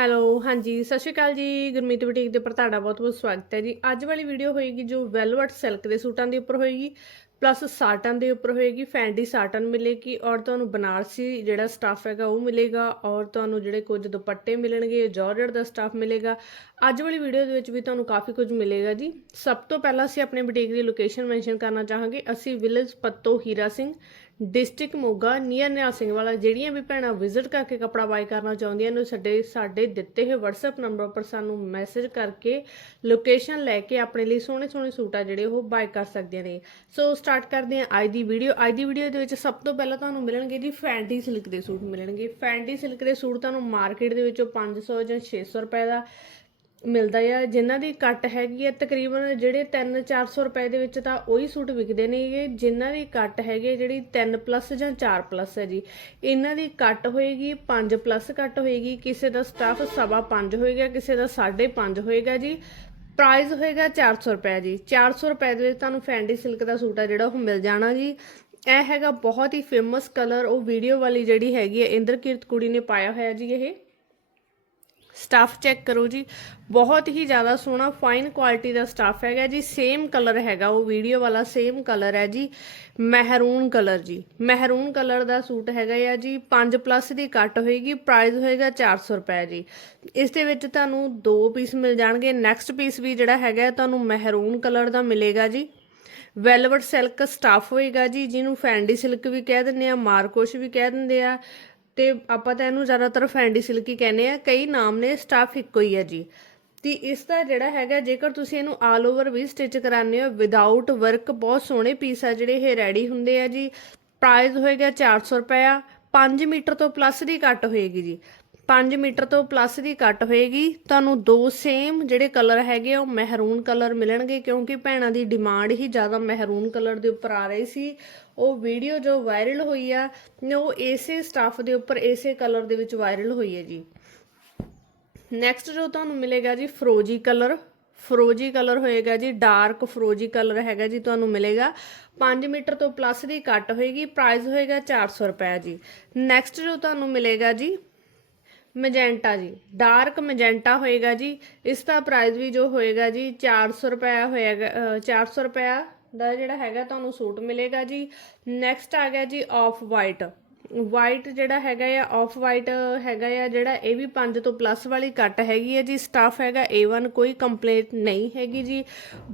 Hello, ਹਾਂਜੀ, ਸਤਿ ਸ਼੍ਰੀ ਅਕਾਲ ਜੀ। ਗੁਰਮੀਤ ਬੁਟੀਕ ਦੇ ਉੱਪਰ ਤੁਹਾਡਾ ਬਹੁਤ-ਬਹੁਤ ਸਵਾਗਤ ਹੈ ਜੀ। ਅੱਜ ਵਾਲੀ ਵੀਡੀਓ ਹੋਏਗੀ ਜੋ ਵੈਲਵਟ ਸਿਲਕ ਦੇ ਸੂਟਾਂ ਦੇ ਉੱਪਰ ਹੋਏਗੀ ਪਲੱਸ ਸਾਟਨ ਦੇ ਉੱਪਰ ਹੋਏਗੀ ਫੈਂਡੀ ਸਾਟਨ ਮਿਲੇਗੀ ਔਰ ਤੁਹਾਨੂੰ ਬਨਾਰਸੀ ਜਿਹੜਾ ਸਟਾਫ ਹੈਗਾ ਉਹ ਮਿਲੇਗਾ ਔਰ ਤੁਹਾਨੂੰ ਜਿਹੜੇ ਕੁਝ ਦੁਪੱਟੇ ਮਿਲਣਗੇ, ਜਾਰਜਟ ਦਾ ਸਟਾਫ ਮਿਲੇਗਾ। ਅੱਜ ਵਾਲੀ ਵੀਡੀਓ ਦੇ ਵਿੱਚ ਵੀ ਤੁਹਾਨੂੰ ਕਾਫੀ ਕੁਝ ਮਿਲੇਗਾ ਜੀ। ਸਭ ਤੋਂ ਪਹਿਲਾਂ ਅਸੀਂ ਆਪਣੇ ਬੁਟੀਕ ਦੀ ਲੋਕੇਸ਼ਨ ਮੈਂਸ਼ਨ ਕਰਨਾ ਚਾਹਾਂਗੇ। ਅਸੀਂ village Patto Hira Singh district Moga near Nihal Singh Wala, ਜਿਹੜੀਆਂ ਵੀ ਭੈਣਾਂ ਵਿਜ਼ਿਟ ਕਰਕੇ ਕੱਪੜਾ ਬਾਈ ਕਰਨਾ ਚਾਹੁੰਦੀਆਂ ਨੇ, ਉਹ ਸਾਡੇ ਸਾਡੇ ਦਿੱਤੇ ਹੋਏ WhatsApp ਨੰਬਰ ਪਰ ਸਾਨੂੰ ਮੈਸੇਜ ਕਰਕੇ ਲੋਕੇਸ਼ਨ ਲੈ ਕੇ ਆਪਣੇ ਲਈ ਸੋਹਣੇ ਸੋਹਣੇ ਸੂਟ ਆ ਜਿਹੜੇ ਉਹ ਬਾਈ ਕਰ ਸਕਦੀਆਂ ਨੇ। ਸੋ ਸਟਾਰਟ ਕਰਦੇ ਹਾਂ ਅੱਜ ਦੀ ਵੀਡੀਓ ਅੱਜ ਦੀ ਵੀਡੀਓ ਦੇ ਵਿੱਚ ਸਭ ਤੋਂ ਪਹਿਲਾਂ ਤੁਹਾਨੂੰ ਮਿਲਣਗੇ ਜੀ ਫੈਂਟੀ ਸਿਲਕ ਦੇ ਸੂਟ। ਮਿਲਣਗੇ ਫੈਂਟੀ ਸਿਲਕ ਦੇ ਸੂਟ ਤੁਹਾਨੂੰ ਮਾਰਕੀਟ ਦੇ ਵਿੱਚੋਂ 500 ਜਾਂ 600 ਰੁਪਏ ਦਾ ਮਿਲਦਾ ਆ, ਜਿਨ੍ਹਾਂ ਦੀ ਕੱਟ ਹੈਗੀ ਹੈ ਤਕਰੀਬਨ ਜਿਹੜੇ 3-400 ਰੁਪਏ ਦੇ ਵਿੱਚ ਤਾਂ ਉਹੀ ਸੂਟ ਵਿਕਦੇ ਨੇਗੇ ਜਿਨ੍ਹਾਂ ਦੀ ਕੱਟ ਹੈਗੀ ਹੈ ਜਿਹੜੀ 3 ਪਲੱਸ ਜਾਂ 4 ਪਲੱਸ ਹੈ ਜੀ। ਇਹਨਾਂ ਦੀ ਕੱਟ ਹੋਏਗੀ 5 ਪਲੱਸ ਕੱਟ ਹੋਏਗੀ, ਕਿਸੇ ਦਾ ਸਟਾਫ ਸਵਾ 5 ਹੋਏਗਾ, ਕਿਸੇ ਦਾ 5.5 ਹੋਏਗਾ ਜੀ। ਪ੍ਰਾਈਸ ਹੋਏਗਾ 400 ਰੁਪਏ ਜੀ। 400 ਰੁਪਏ ਦੇ ਵਿੱਚ ਤੁਹਾਨੂੰ ਫੈਂਡੀ ਸਿਲਕ ਦਾ ਸੂਟ ਆ, ਜਿਹੜਾ ਉਹ ਮਿਲ ਜਾਣਾ ਜੀ। ਇਹ ਹੈਗਾ ਬਹੁਤ ਹੀ ਫੇਮਸ ਕਲਰ, ਉਹ ਵੀਡੀਓ ਵਾਲੀ ਜਿਹੜੀ ਹੈਗੀ ਹੈ ਇੰਦਰਕੀਰਤ ਕੁੜੀ ਨੇ ਪਾਇਆ ਹੋਇਆ ਜੀ ਇਹ। ਸਟਾਫ ਚੈੱਕ ਕਰੋ ਜੀ। ਬਹੁਤ ਹੀ ਜ਼ਿਆਦਾ ਸੋਹਣਾ ਫਾਈਨ ਕੁਆਲਿਟੀ ਦਾ ਸਟਾਫ ਹੈਗਾ ਜੀ। ਸੇਮ ਕਲਰ ਹੈਗਾ ਉਹ ਵੀਡੀਓ ਵਾਲਾ ਸੇਮ ਕਲਰ ਹੈ ਜੀ। ਮਹਿਰੂਨ ਕਲਰ ਜੀ। ਮਹਿਰੂਨ ਕਲਰ ਦਾ ਸੂਟ ਹੈਗਾ ਆ ਜੀ। 5 ਪਲੱਸ ਦੀ ਕੱਟ ਹੋਏਗੀ ਪ੍ਰਾਈਸ ਹੋਏਗਾ 400 ਰੁਪਏ ਜੀ। ਇਸ ਦੇ ਵਿੱਚ ਤੁਹਾਨੂੰ ਦੋ ਪੀਸ ਮਿਲ ਜਾਣਗੇ। ਨੈਕਸਟ ਪੀਸ ਵੀ ਜਿਹੜਾ ਹੈਗਾ, ਤੁਹਾਨੂੰ ਮਹਿਰੂਨ ਕਲਰ ਦਾ ਮਿਲੇਗਾ ਜੀ। ਵੈਲਵਟ ਸਿਲਕ ਸਟਾਫ ਹੋਏਗਾ ਜੀ, ਜਿਹਨੂੰ ਫੈਂਡੀ ਸਿਲਕ ਵੀ ਕਹਿ ਦਿੰਦੇ ਆ ਮਾਰਕੋਸ਼ ਵੀ ਕਹਿ ਦਿੰਦੇ ਆ। ਤੇ ਆਪਾਂ ਤਾਂ ਇਹਨੂੰ ਜ਼ਿਆਦਾਤਰ ਫੈਂਡੀ ਸਿਲਕ ਹੀ ਕਹਿੰਦੇ ਆ, ਕਈ ਨਾਮ ਨੇ, ਸਟਾਫ ਇੱਕੋ ਹੀ ਹੈ ਜੀ। ਤੇ ਇਸ ਦਾ ਜਿਹੜਾ ਹੈਗਾ, ਜੇਕਰ ਤੁਸੀਂ ਇਹਨੂੰ ਆਲ ਓਵਰ ਵੀ ਸਟਿਚ ਕਰਾਉਂਦੇ ਹੋ ਵਿਦਆਊਟ ਵਰਕ ਬਹੁਤ ਸੋਹਣੇ ਪੀਸ ਆ ਜਿਹੜੇ ਇਹ ਰੈਡੀ ਹੁੰਦੇ ਆ ਜੀ। ਪ੍ਰਾਈਸ ਹੋਏਗਾ 400 ਰੁਪਏ 5 ਮੀਟਰ ਤੋਂ ਪਲੱਸ ਦੀ ਕੱਟ ਹੋਏਗੀ ਜੀ। 5 ਮੀਟਰ ਤੋਂ ਪਲੱਸ ਦੀ ਕੱਟ ਹੋਏਗੀ। ਤੁਹਾਨੂੰ ਦੋ ਸੇਮ ਜਿਹੜੇ ਕਲਰ ਹੈਗੇ ਆ, ਉਹ ਮਹਿਰੂਨ ਕਲਰ ਮਿਲਣਗੇ ਕਿਉਂਕਿ ਭੈਣਾਂ ਦੀ ਡਿਮਾਂਡ ਹੀ ਜ਼ਿਆਦਾ ਮਹਿਰੂਨ ਕਲਰ ਦੇ ਉੱਪਰ ਆ ਰਹੀ ਸੀ। ਉਹ ਵੀਡੀਓ ਜੋ ਵਾਇਰਲ ਹੋਈ ਆ ਉਹ ਇਸੇ ਸਟਾਫ ਦੇ ਉੱਪਰ ਇਸੇ ਕਲਰ ਦੇ ਵਿੱਚ ਵਾਇਰਲ ਹੋਈ ਹੈ ਜੀ। ਨੈਕਸਟ ਜੋ ਤੁਹਾਨੂੰ ਮਿਲੇਗਾ ਜੀ ਫਰੋਜੀ ਕਲਰ ਫਰੋਜੀ ਕਲਰ ਹੋਏਗਾ ਜੀ ਡਾਰਕ ਫਰੋਜੀ ਕਲਰ ਹੈਗਾ ਜੀ ਤੁਹਾਨੂੰ ਮਿਲੇਗਾ। 5 ਮੀਟਰ ਤੋਂ ਪਲੱਸ ਦੀ ਕੱਟ ਹੋਏਗੀ ਪ੍ਰਾਈਸ ਹੋਏਗਾ 400 ਰੁਪਏ ਜੀ। ਨੈਕਸਟ ਜੋ ਤੁਹਾਨੂੰ ਮਿਲੇਗਾ ਜੀ ਮੈਜੈਂਟਾ ਜੀ ਡਾਰਕ ਮੈਜੈਂਟਾ ਹੋਏਗਾ ਜੀ ਇਸ ਦਾ ਪ੍ਰਾਈਸ ਵੀ ਜੋ ਹੋਏਗਾ ਜੀ 400 ਰੁਪਏ ਹੋਏਗਾ ਅ, 400 ਰੁਪਏ ਦਾ ਜਿਹੜਾ ਹੈਗਾ ਤੁਹਾਨੂੰ ਸੂਟ ਮਿਲੇਗਾ ਜੀ। ਨੈਕਸਟ ਆ ਗਿਆ ਜੀ ਆਫ ਵਾਈਟ ਵਾਈਟ ਜਿਹੜਾ ਹੈਗਾ ਆ ਆਫ ਵਾਈਟ ਹੈਗਾ ਆ, ਜਿਹੜਾ ਇਹ ਵੀ 5 ਤੋਂ ਪਲੱਸ ਵਾਲੀ ਕੱਟ ਹੈਗੀ ਹੈ ਜੀ। ਸਟਾਫ ਹੈਗਾ A1 ਕੋਈ ਕੰਪਲੇਂਟ ਨਹੀਂ ਹੈਗੀ ਜੀ।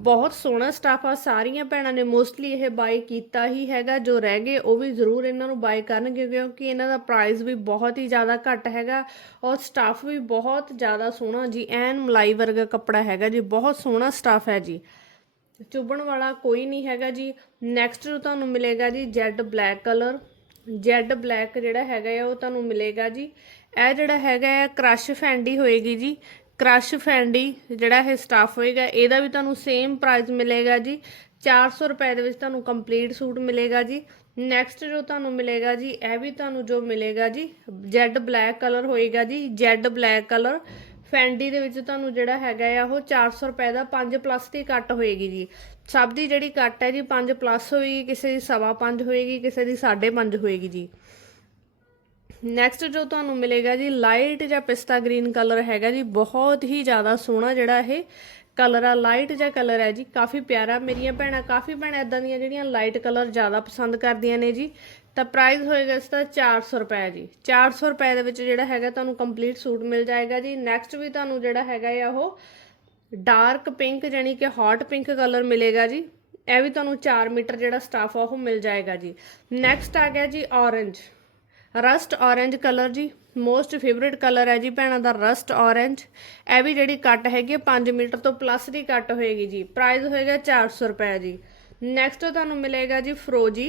ਬਹੁਤ ਸੋਹਣਾ ਸਟਾਫ ਆ, ਸਾਰੀਆਂ ਭੈਣਾਂ ਨੇ ਮੋਸਟਲੀ ਇਹ ਬਾਈ ਕੀਤਾ ਹੀ ਹੈਗਾ। ਜੋ ਰਹਿ ਗਏ, ਉਹ ਵੀ ਜ਼ਰੂਰ ਇਹਨਾਂ ਨੂੰ ਬਾਈ ਕਰਨਗੇ, ਕਿਉਂਕਿ ਇਹਨਾਂ ਦਾ ਪ੍ਰਾਈਸ ਵੀ ਬਹੁਤ ਹੀ ਜ਼ਿਆਦਾ ਘੱਟ ਹੈਗਾ ਔਰ ਸਟਾਫ ਵੀ ਬਹੁਤ ਜ਼ਿਆਦਾ ਸੋਹਣਾ ਜੀ। ਐਨ ਮਲਾਈ ਵਰਗਾ ਕੱਪੜਾ ਹੈਗਾ ਜੀ, ਬਹੁਤ ਸੋਹਣਾ ਸਟਾਫ ਹੈ ਜੀ। ਚੁੱਭਣ ਵਾਲਾ ਕੋਈ ਨਹੀਂ ਹੈਗਾ ਜੀ। ਨੈਕਸਟ ਤੁਹਾਨੂੰ ਮਿਲੇਗਾ ਜੀ jade black colour jade black ਜਿਹੜਾ ਹੈਗਾ ਆ, ਉਹ ਤੁਹਾਨੂੰ ਮਿਲੇਗਾ ਜੀ। ਇਹ ਜਿਹੜਾ ਹੈਗਾ ਆ, ਕ੍ਰਸ਼ ਫੈਂਡੀ ਹੋਏਗੀ ਜੀ। ਕ੍ਰਸ਼ ਫੈਂਡੀ ਜਿਹੜਾ ਇਹ ਸਟਾਫ ਹੋਏਗਾ, ਇਹਦਾ ਵੀ ਤੁਹਾਨੂੰ ਸੇਮ ਪ੍ਰਾਈਸ ਮਿਲੇਗਾ ਜੀ। 400 ਰੁਪਏ ਦੇ ਵਿੱਚ ਤੁਹਾਨੂੰ ਕੰਪਲੀਟ ਸੂਟ ਮਿਲੇਗਾ ਜੀ। ਨੈਕਸਟ ਜੋ ਤੁਹਾਨੂੰ ਮਿਲੇਗਾ ਜੀ, ਇਹ ਵੀ ਤੁਹਾਨੂੰ ਜੋ ਮਿਲੇਗਾ ਜੀ, ਜੈਡ ਬਲੈਕ ਕਲਰ ਹੋਏਗਾ ਜੀ। ਜੈਡ ਬਲੈਕ ਕਲਰ ਫੈਂਡੀ ਦੇ ਵਿੱਚ ਤੁਹਾਨੂੰ ਜਿਹੜਾ ਹੈਗਾ ਆ, ਉਹ 400 ਰੁਪਏ ਦਾ 5 ਪਲੱਸ ਦੀ ਕੱਟ ਹੋਏਗੀ ਜੀ। ਸਭ ਦੀ ਜਿਹੜੀ ਕੱਟ ਹੈ ਜੀ 5 ਪਲੱਸ ਹੋਏਗੀ, ਕਿਸੇ ਦੀ ਸਵਾ 5 ਹੋਏਗੀ, ਕਿਸੇ ਦੀ 5.5 ਹੋਏਗੀ ਜੀ। ਨੈਕਸਟ ਜੋ ਤੁਹਾਨੂੰ ਮਿਲੇਗਾ ਜੀ ਲਾਈਟ ਜਾਂ ਪਿਸਤਾ ਗ੍ਰੀਨ ਕਲਰ ਹੈਗਾ ਜੀ, ਬਹੁਤ ਹੀ ਜ਼ਿਆਦਾ ਸੋਹਣਾ ਜਿਹੜਾ ਇਹ ਕਲਰ ਆ। ਲਾਈਟ ਜਾਂ ਕਲਰ ਹੈ ਜੀ, ਕਾਫੀ ਪਿਆਰਾ। ਮੇਰੀਆਂ ਭੈਣਾਂ, ਕਾਫੀ ਭੈਣਾਂ ਇਦਾਂ ਦੀਆਂ ਜਿਹੜੀਆਂ ਲਾਈਟ ਕਲਰ ਜ਼ਿਆਦਾ ਪਸੰਦ ਕਰਦੀਆਂ ਨੇ ਜੀ। ਤਾਂ ਪ੍ਰਾਈਸ ਹੋਏਗਾ ਇਸ ਦਾ 400 ਰੁਪਏ ਜੀ। 400 ਰੁਪਏ ਦੇ ਵਿੱਚ ਜਿਹੜਾ ਹੈਗਾ ਤੁਹਾਨੂੰ ਕੰਪਲੀਟ ਸੂਟ ਮਿਲ ਜਾਏਗਾ ਜੀ। ਨੈਕਸਟ ਵੀ ਤੁਹਾਨੂੰ ਜਿਹੜਾ ਹੈਗਾ ਆ ਉਹ ਡਾਰਕ ਪਿੰਕ ਯਾਨੀ ਕਿ ਹੌਟ ਪਿੰਕ ਕਲਰ ਮਿਲੇਗਾ ਜੀ। ਇਹ ਵੀ ਤੁਹਾਨੂੰ 4 ਮੀਟਰ ਜਿਹੜਾ ਸਟਾਫ ਆ ਉਹ ਮਿਲ ਜਾਏਗਾ ਜੀ। ਨੈਕਸਟ ਆ ਗਿਆ ਜੀ orange ਰਸਟ orange ਕਲਰ ਜੀ। ਮੋਸਟ ਫੇਵਰਿਟ ਕਲਰ ਹੈ ਜੀ ਭੈਣਾਂ ਦਾ ਰਸਟ orange ਇਹ ਵੀ ਜਿਹੜੀ ਕੱਟ ਹੈਗੀ ਹੈ 5 ਮੀਟਰ ਤੋਂ ਪਲੱਸ ਦੀ ਕੱਟ ਹੋਏਗੀ ਜੀ। ਪ੍ਰਾਈਸ ਹੋਏਗਾ 400 ਰੁਪਏ ਜੀ। ਨੈਕਸਟ ਤੁਹਾਨੂੰ ਮਿਲੇਗਾ ਜੀ ਫਰੋਜੀ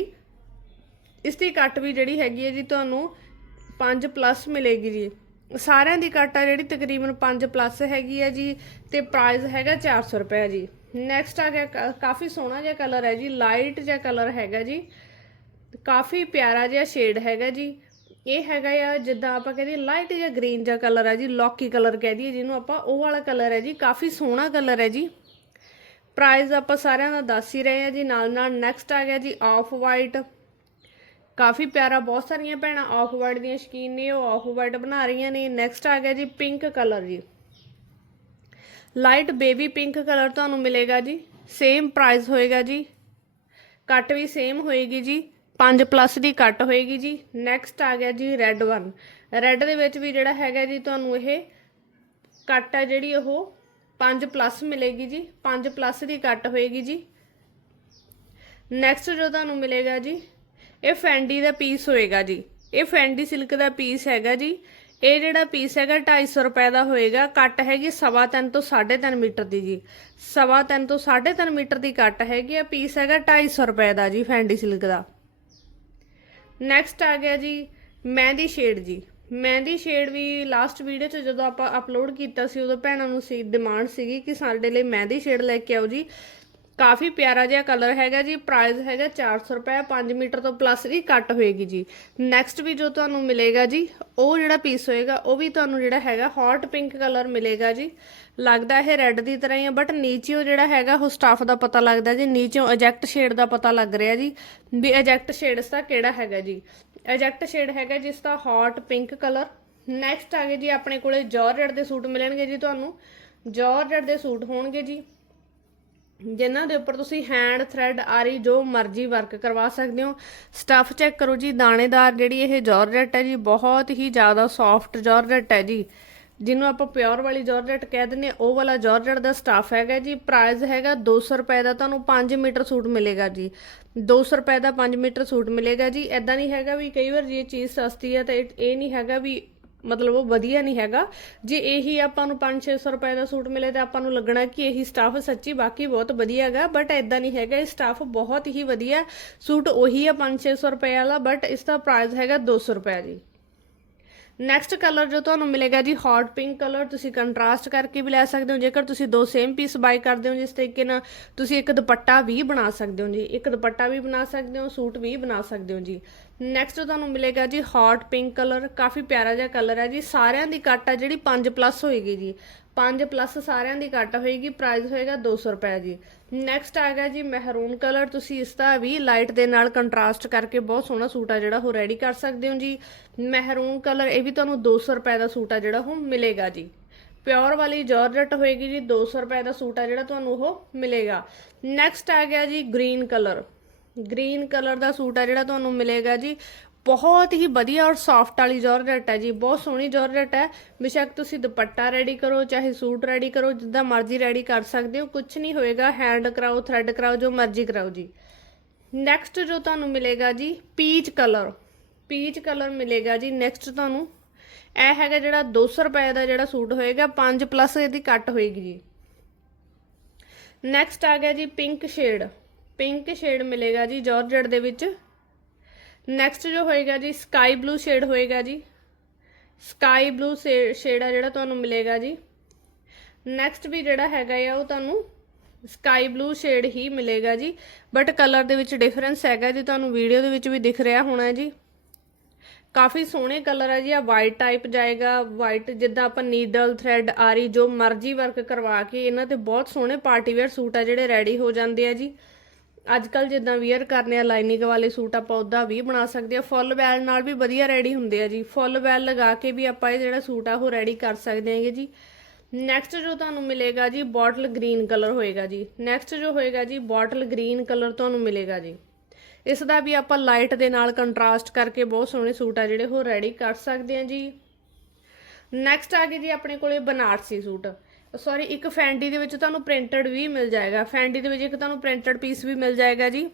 ਇਸ ਦੀ ਕੱਟ ਵੀ ਜਿਹੜੀ ਹੈਗੀ ਹੈ ਜੀ ਤੁਹਾਨੂੰ 5 ਪਲੱਸ ਮਿਲੇਗੀ ਜੀ। ਸਾਰਿਆਂ ਦੀ ਕੱਟ ਆ ਜਿਹੜੀ ਤਕਰੀਬਨ 5 ਪਲੱਸ ਹੈਗੀ ਹੈ ਜੀ ਤੇ ਪ੍ਰਾਈਸ ਹੈਗਾ 400 ਰੁਪਏ ਜੀ। ਨੈਕਸਟ ਆ ਗਿਆ ਕਾ- ਕਾਫੀ ਸੋਹਣਾ ਜਿਹਾ ਕਲਰ ਹੈ ਜੀ ਲਾਈਟ ਜਿਹਾ ਕਲਰ ਹੈਗਾ ਜੀ। ਕਾਫੀ ਪਿਆਰਾ ਜਿਹਾ ਸ਼ੇਡ ਹੈਗਾ ਜੀ। ਇਹ ਹੈਗਾ ਆ ਜਿੱਦਾਂ ਆਪਾਂ ਕਹਿੰਦੇ ਲਾਈਟ ਜਿਹਾ ਗ੍ਰੀਨ ਜਿਹਾ ਕਲਰ ਹੈ ਜੀ ਲੌਕੀ ਕਲਰ ਕਹਿ ਦਈਏ ਜਿਹਨੂੰ ਆਪਾਂ, ਉਹ ਵਾਲਾ ਕਲਰ ਹੈ ਜੀ, ਕਾਫੀ ਸੋਹਣਾ ਕਲਰ ਹੈ ਜੀ। ਪ੍ਰਾਈਸ ਆਪਾਂ ਸਾਰਿਆਂ ਦਾ ਦੱਸ ਹੀ ਰਹੇ ਆ ਜੀ ਨਾਲ ਨਾਲ ਨੈਕਸਟ ਆ ਗਿਆ ਜੀ ਆਫ ਵਾਈਟ ਕਾਫੀ ਪਿਆਰਾ, ਬਹੁਤ ਸਾਰੀਆਂ ਭੈਣਾਂ ਆਫ ਵਾਈਟ ਦੀਆਂ ਸ਼ਕੀਨ ਨੇ, ਉਹ ਆਫ ਵਾਈਟ ਬਣਾ ਰਹੀਆਂ ਨੇ। ਨੈਕਸਟ ਆ ਗਿਆ ਜੀ ਪਿੰਕ ਕਲਰ ਜੀ। ਲਾਈਟ ਬੇਬੀ ਪਿੰਕ ਕਲਰ ਤੁਹਾਨੂੰ ਮਿਲੇਗਾ ਜੀ। ਸੇਮ ਪ੍ਰਾਈਸ ਹੋਏਗਾ ਜੀ। ਕੱਟ ਵੀ ਸੇਮ ਹੋਏਗੀ ਜੀ। 5 ਪਲੱਸ ਦੀ ਕੱਟ ਹੋਏਗੀ ਜੀ। ਨੈਕਸਟ ਆ ਗਿਆ ਜੀ ਰੈੱਡ ਵਨ ਰੈੱਡ ਦੇ ਵਿੱਚ ਵੀ ਜਿਹੜਾ ਹੈਗਾ ਜੀ ਤੁਹਾਨੂੰ ਇਹ ਕੱਟ ਹੈ ਜਿਹੜੀ ਉਹ 5 ਪਲੱਸ ਮਿਲੇਗੀ ਜੀ। 5 ਪਲੱਸ ਦੀ ਕੱਟ ਹੋਏਗੀ ਜੀ। ਨੈਕਸਟ ਜੋ ਤੁਹਾਨੂੰ ਮਿਲੇਗਾ ਜੀ ਇਹ ਫੈਂਡੀ ਦਾ ਪੀਸ ਹੋਏਗਾ ਜੀ। ਇਹ ਫੈਂਡੀ ਸਿਲਕ ਦਾ ਪੀਸ ਹੈਗਾ ਜੀ। ਇਹ ਜਿਹੜਾ ਪੀਸ ਹੈਗਾ 250 ਰੁਪਏ ਦਾ ਹੋਏਗਾ। ਕੱਟ ਹੈਗੀ ਸਵਾ ਤਿੰਨ ਤੋਂ 3.5 ਮੀਟਰ ਦੀ ਜੀ। ਸਵਾ ਤਿੰਨ ਤੋਂ 3.5 ਮੀਟਰ ਦੀ ਕੱਟ ਹੈਗੀ ਆ। ਪੀਸ ਹੈਗਾ 250 ਰੁਪਏ ਦਾ ਜੀ ਫੈਂਡੀ ਸਿਲਕ ਦਾ। ਨੈਕਸਟ ਆ ਗਿਆ ਜੀ ਮਹਿੰਦੀ ਸ਼ੇਡ ਜੀ। ਮਹਿੰਦੀ ਸ਼ੇਡ ਵੀ ਲਾਸਟ ਵੀਡੀਓ 'ਚ ਜਦੋਂ ਆਪਾਂ ਅਪਲੋਡ ਕੀਤਾ ਸੀ, ਉਦੋਂ ਭੈਣਾਂ ਨੂੰ ਸੀ ਡਿਮਾਂਡ ਸੀਗੀ ਕਿ ਸਾਡੇ ਲਈ ਮਹਿੰਦੀ ਸ਼ੇਡ ਲੈ ਕੇ ਆਓ ਜੀ। ਕਾਫੀ ਪਿਆਰਾ ਜਿਹਾ ਕਲਰ ਹੈਗਾ ਜੀ ਪ੍ਰਾਈਸ ਹੈਗਾ 400 ਰੁਪਏ 5 ਮੀਟਰ ਤੋਂ ਪਲੱਸ ਦੀ ਕੱਟ ਹੋਏਗੀ ਜੀ। ਨੈਕਸਟ ਵੀ ਜੋ ਤੁਹਾਨੂੰ ਮਿਲੇਗਾ ਜੀ, ਉਹ ਜਿਹੜਾ ਪੀਸ ਹੋਏਗਾ, ਉਹ ਵੀ ਤੁਹਾਨੂੰ ਜਿਹੜਾ ਹੈਗਾ ਹੌਟ ਪਿੰਕ ਕਲਰ ਮਿਲੇਗਾ ਜੀ। ਲੱਗਦਾ ਇਹ ਰੈੱਡ ਦੀ ਤਰ੍ਹਾਂ ਹੀ ਹੈ ਬਟ ਨੀਚਿਓ ਜਿਹੜਾ ਹੈਗਾ, ਉਹ ਸਟਾਫ ਦਾ ਪਤਾ ਲੱਗਦਾ ਜੀ, ਨੀਚਿਓ ਅਜੈਕਟ ਸ਼ੇਡ ਦਾ ਪਤਾ ਲੱਗ ਰਿਹਾ ਜੀ, ਵੀ ਅਜੈਕਟ ਸ਼ੇਡ ਇਸ ਦਾ ਕਿਹੜਾ ਹੈਗਾ ਜੀ। ਅਜੈਕਟ ਸ਼ੇਡ ਹੈਗਾ ਜਿਸ ਦਾ ਹੌਟ ਪਿੰਕ ਕਲਰ ਨੈਕਸਟ ਆ ਗਏ ਜੀ, ਆਪਣੇ ਕੋਲੇ ਜਾਰਜਟ ਦੇ ਸੂਟ ਮਿਲਣਗੇ ਜੀ ਤੁਹਾਨੂੰ। ਜਾਰਜਟ ਦੇ ਸੂਟ ਹੋਣਗੇ ਜੀ। ਜਿਨ੍ਹਾਂ ਦੇ ਉੱਪਰ ਤੁਸੀਂ ਹੈਂਡ ਥ੍ਰੈਡ ਆਰੀ, ਜੋ ਮਰਜ਼ੀ ਵਰਕ ਕਰਵਾ ਸਕਦੇ ਹੋ। ਸਟੱਫ ਚੈੱਕ ਕਰੋ ਜੀ, ਦਾਣੇਦਾਰ ਜਿਹੜੀ ਇਹ ਜਾਰਜਟ ਹੈ ਜੀ, ਬਹੁਤ ਹੀ ਜ਼ਿਆਦਾ ਸੌਫਟ ਜਾਰਜਟ ਹੈ ਜੀ। ਜਿਹਨੂੰ ਆਪਾਂ ਪਿਓਰ ਵਾਲੀ ਜਾਰਜਟ ਕਹਿ ਦਿੰਦੇ ਹਾਂ, ਉਹ ਵਾਲਾ ਜਾਰਜਟ ਦਾ ਸਟੱਫ ਹੈਗਾ ਜੀ। ਪ੍ਰਾਈਸ ਹੈਗਾ 200 ਰੁਪਏ ਦਾ, ਤੁਹਾਨੂੰ 5 ਮੀਟਰ ਸੂਟ ਮਿਲੇਗਾ ਜੀ। 200 ਰੁਪਏ ਦਾ 5 ਮੀਟਰ ਸੂਟ ਮਿਲੇਗਾ ਜੀ। ਐਦਾਂ ਨਹੀਂ ਹੈਗਾ ਵੀ ਕਈ ਵਾਰ ਜੇ ਚੀਜ਼ ਸਸਤੀ ਹੈ ਤਾਂ ਇਹ ਨਹੀਂ ਹੈਗਾ ਵੀ ਮਤਲਬ ਉਹ ਵਧੀਆ ਨਹੀਂ ਹੈਗਾ। ਜੇ ਇਹੀ ਆਪਾਂ ਨੂੰ 5-600 ਰੁਪਏ ਦਾ ਸੂਟ ਮਿਲੇ ਤਾਂ ਆਪਾਂ ਨੂੰ ਲੱਗਣਾ ਕਿ ਇਹੀ ਸਟਾਫ ਸੱਚੀ ਬਾਕੀ ਬਹੁਤ ਵਧੀਆ ਹੈਗਾ ਬਟ ਐਦਾਂ ਨਹੀਂ ਹੈਗਾ। ਇਹ ਸਟਾਫ ਬਹੁਤ ਹੀ ਵਧੀਆ ਸੂਟ, ਉਹੀ ਆ 5-600 ਰੁਪਏ ਵਾਲਾ ਬਟ ਇਸ ਦਾ ਪ੍ਰਾਈਸ ਹੈਗਾ 200 ਰੁਪਏ ਜੀ। ਨੈਕਸਟ ਕਲਰ ਜੋ ਤੁਹਾਨੂੰ ਮਿਲੇਗਾ ਜੀ ਹੌਟ ਪਿੰਕ ਕਲਰ ਤੁਸੀਂ ਕੰਟਰਾਸਟ ਕਰਕੇ ਵੀ ਲੈ ਸਕਦੇ ਹੋ। ਜੇਕਰ ਤੁਸੀਂ ਦੋ ਸੇਮ ਪੀਸ ਬਾਈ ਕਰਦੇ ਹੋ, ਜਿਸ ਤਰੀਕੇ ਨਾਲ ਤੁਸੀਂ ਇੱਕ ਦੁਪੱਟਾ ਵੀ ਬਣਾ ਸਕਦੇ ਹੋ ਜੀ। ਇੱਕ ਦੁਪੱਟਾ ਵੀ ਬਣਾ ਸਕਦੇ ਹੋ, ਸੂਟ ਵੀ ਬਣਾ ਸਕਦੇ ਹੋ ਜੀ। ਨੈਕਸਟ ਤੁਹਾਨੂੰ ਮਿਲੇਗਾ ਜੀ ਹੌਟ ਪਿੰਕ ਕਲਰ ਕਾਫੀ ਪਿਆਰਾ ਜਿਹਾ ਕਲਰ ਹੈ ਜੀ। ਸਾਰਿਆਂ ਦੀ ਕੱਟ ਆ ਜਿਹੜੀ 5 ਪਲੱਸ ਹੋਏਗੀ ਜੀ। 5 ਪਲੱਸ ਸਾਰਿਆਂ ਦੀ ਕੱਟ ਹੋਏਗੀ ਪ੍ਰਾਈਸ ਹੋਏਗਾ 200 ਰੁਪਏ ਜੀ। ਨੈਕਸਟ ਆ ਗਿਆ ਜੀ ਮਹਿਰੂਨ ਕਲਰ ਤੁਸੀਂ ਇਸ ਦਾ ਵੀ ਲਾਈਟ ਦੇ ਨਾਲ ਕੰਟਰਾਸਟ ਕਰਕੇ ਬਹੁਤ ਸੋਹਣਾ ਸੂਟ ਆ ਜਿਹੜਾ ਉਹ ਰੈਡੀ ਕਰ ਸਕਦੇ ਹੋ ਜੀ। ਮਹਿਰੂਨ ਕਲਰ ਇਹ ਵੀ ਤੁਹਾਨੂੰ 200 ਰੁਪਏ ਦਾ ਸੂਟ ਆ ਜਿਹੜਾ ਉਹ ਮਿਲੇਗਾ ਜੀ। ਪਿਓਰ ਵਾਲੀ ਜਾਰਜਟ ਹੋਏਗੀ ਜੀ 200 ਰੁਪਏ ਦਾ ਸੂਟ ਆ ਜਿਹੜਾ ਤੁਹਾਨੂੰ ਉਹ ਮਿਲੇਗਾ। ਨੈਕਸਟ ਆ ਗਿਆ ਜੀ ਗ੍ਰੀਨ ਕਲਰ ਗ੍ਰੀਨ ਕਲਰ ਦਾ ਸੂਟ ਆ ਜਿਹੜਾ ਤੁਹਾਨੂੰ ਮਿਲੇਗਾ ਜੀ। ਬਹੁਤ ਹੀ ਵਧੀਆ ਔਰ ਸੌਫਟ ਵਾਲੀ ਜਾਰਜਟ ਹੈ ਜੀ, ਬਹੁਤ ਸੋਹਣੀ ਜਾਰਜਟ ਹੈ। ਬੇਸ਼ੱਕ ਤੁਸੀਂ ਦੁਪੱਟਾ ਰੈਡੀ ਕਰੋ, ਚਾਹੇ ਸੂਟ ਰੈਡੀ ਕਰੋ, ਜਿੱਦਾਂ ਮਰਜ਼ੀ ਰੈਡੀ ਕਰ ਸਕਦੇ ਹੋ ਕੁਝ ਨਹੀਂ ਹੋਏਗਾ ਹੈਂਡ ਕਰਾਓ ਥਰੈਡ ਕਰਾਓ, ਜੋ ਮਰਜ਼ੀ ਕਰਾਓ ਜੀ। ਨੈਕਸਟ ਜੋ ਤੁਹਾਨੂੰ ਮਿਲੇਗਾ ਜੀ ਪੀਚ ਕਲਰ ਪੀਚ ਕਲਰ ਮਿਲੇਗਾ ਜੀ ਨੈਕਸਟ ਤੁਹਾਨੂੰ ਇਹ ਹੈਗਾ ਜਿਹੜਾ 200 ਰੁਪਏ ਦਾ ਜਿਹੜਾ ਸੂਟ ਹੋਏਗਾ 5 ਪਲੱਸ ਇਹਦੀ ਕੱਟ ਹੋਏਗੀ ਜੀ। ਨੈਕਸਟ ਆ ਗਿਆ ਜੀ ਪਿੰਕ ਸ਼ੇਡ ਪਿੰਕ ਸ਼ੇਡ ਮਿਲੇਗਾ ਜੀ ਜਾਰਜਟ ਦੇ ਵਿੱਚ। ਨੈਕਸਟ ਜੋ ਹੋਏਗਾ ਜੀ ਸਕਾਈ ਬਲੂ ਸ਼ੇਡ ਹੋਏਗਾ ਜੀ। ਸਕਾਈ ਬਲੂ ਸ਼ੇਡ ਆ ਜਿਹੜਾ ਤੁਹਾਨੂੰ ਮਿਲੇਗਾ ਜੀ। ਨੈਕਸਟ ਵੀ ਜਿਹੜਾ ਹੈਗਾ ਆ, ਉਹ ਤੁਹਾਨੂੰ ਸਕਾਈ ਬਲੂ ਸ਼ੇਡ ਹੀ ਮਿਲੇਗਾ ਜੀ। ਬਟ ਕਲਰ ਦੇ ਵਿੱਚ ਡਿਫਰੈਂਸ ਹੈਗਾ ਜੀ, ਤੁਹਾਨੂੰ ਵੀਡੀਓ ਦੇ ਵਿੱਚ ਵੀ ਦਿਖ ਰਿਹਾ ਹੋਣਾ ਜੀ। ਕਾਫੀ ਸੋਹਣੇ ਕਲਰ ਆ ਜੀ ਆ ਵਾਈਟ ਟਾਈਪ ਜਾਏਗਾ। ਵਾਈਟ ਜਿੱਦਾਂ ਆਪਾਂ ਨੀਡਲ ਥ੍ਰੈਡ ਆਰੀ, ਜੋ ਮਰਜ਼ੀ ਵਰਕ ਕਰਵਾ ਕੇ, ਇਹਨਾਂ ਤੇ ਬਹੁਤ ਸੋਹਣੇ ਪਾਰਟੀ ਵੇਅਰ ਸੂਟ ਆ ਜਿਹੜੇ ਰੈਡੀ ਹੋ ਜਾਂਦੇ ਆ ਜੀ। ਅੱਜ ਕੱਲ ਜਿੱਦਾਂ ਵੀਅਰ ਕਰਨੇ ਆ ਲਾਈਨਿੰਗ ਵਾਲੇ ਸੂਟ ਆਪਾਂ ਉਹਦਾ ਵੀ ਬਣਾ ਸਕਦੇ ਆ। ਫੁੱਲ ਵੈਲ ਨਾਲ ਵੀ ਵਧੀਆ ਰੈਡੀ ਹੁੰਦੇ ਆ ਜੀ। ਫੁੱਲ ਵੈਲ ਲਗਾ ਕੇ ਵੀ ਆਪਾਂ ਇਹ ਜਿਹੜਾ ਸੂਟ ਆ, ਉਹ ਰੈਡੀ ਕਰ ਸਕਦੇ ਆਂਗੇ ਜੀ। ਨੈਕਸਟ ਜੋ ਤੁਹਾਨੂੰ ਮਿਲੇਗਾ ਜੀ ਬੋਟਲ ਗ੍ਰੀਨ ਕਲਰ ਹੋਏਗਾ ਜੀ। ਨੈਕਸਟ ਜੋ ਹੋਏਗਾ ਜੀ ਬੋਟਲ ਗ੍ਰੀਨ ਕਲਰ ਤੁਹਾਨੂੰ ਮਿਲੇਗਾ ਜੀ। ਇਸ ਦਾ ਵੀ ਆਪਾਂ ਲਾਈਟ ਦੇ ਨਾਲ ਕੰਟਰਾਸਟ ਕਰਕੇ ਬਹੁਤ ਸੋਹਣੇ ਸੂਟ ਆ ਜਿਹੜੇ ਉਹ ਰੈਡੀ ਕਰ ਸਕਦੇ ਆ ਜੀ। ਨੈਕਸਟ ਆ ਗਏ ਜੀ ਆਪਣੇ ਕੋਲੇ ਬਨਾਰਸੀ ਸੂਟ। ਸੌਰੀ ਇੱਕ ਫੈਂਡੀ ਦੇ ਵਿੱਚ ਤੁਹਾਨੂੰ ਪ੍ਰਿੰਟਡ ਵੀ ਮਿਲ ਜਾਏਗਾ। ਫੈਂਡੀ ਦੇ ਵਿੱਚ ਇੱਕ ਤੁਹਾਨੂੰ ਪ੍ਰਿੰਟਡ ਪੀਸ ਵੀ ਮਿਲ ਜਾਏਗਾ ਜੀ।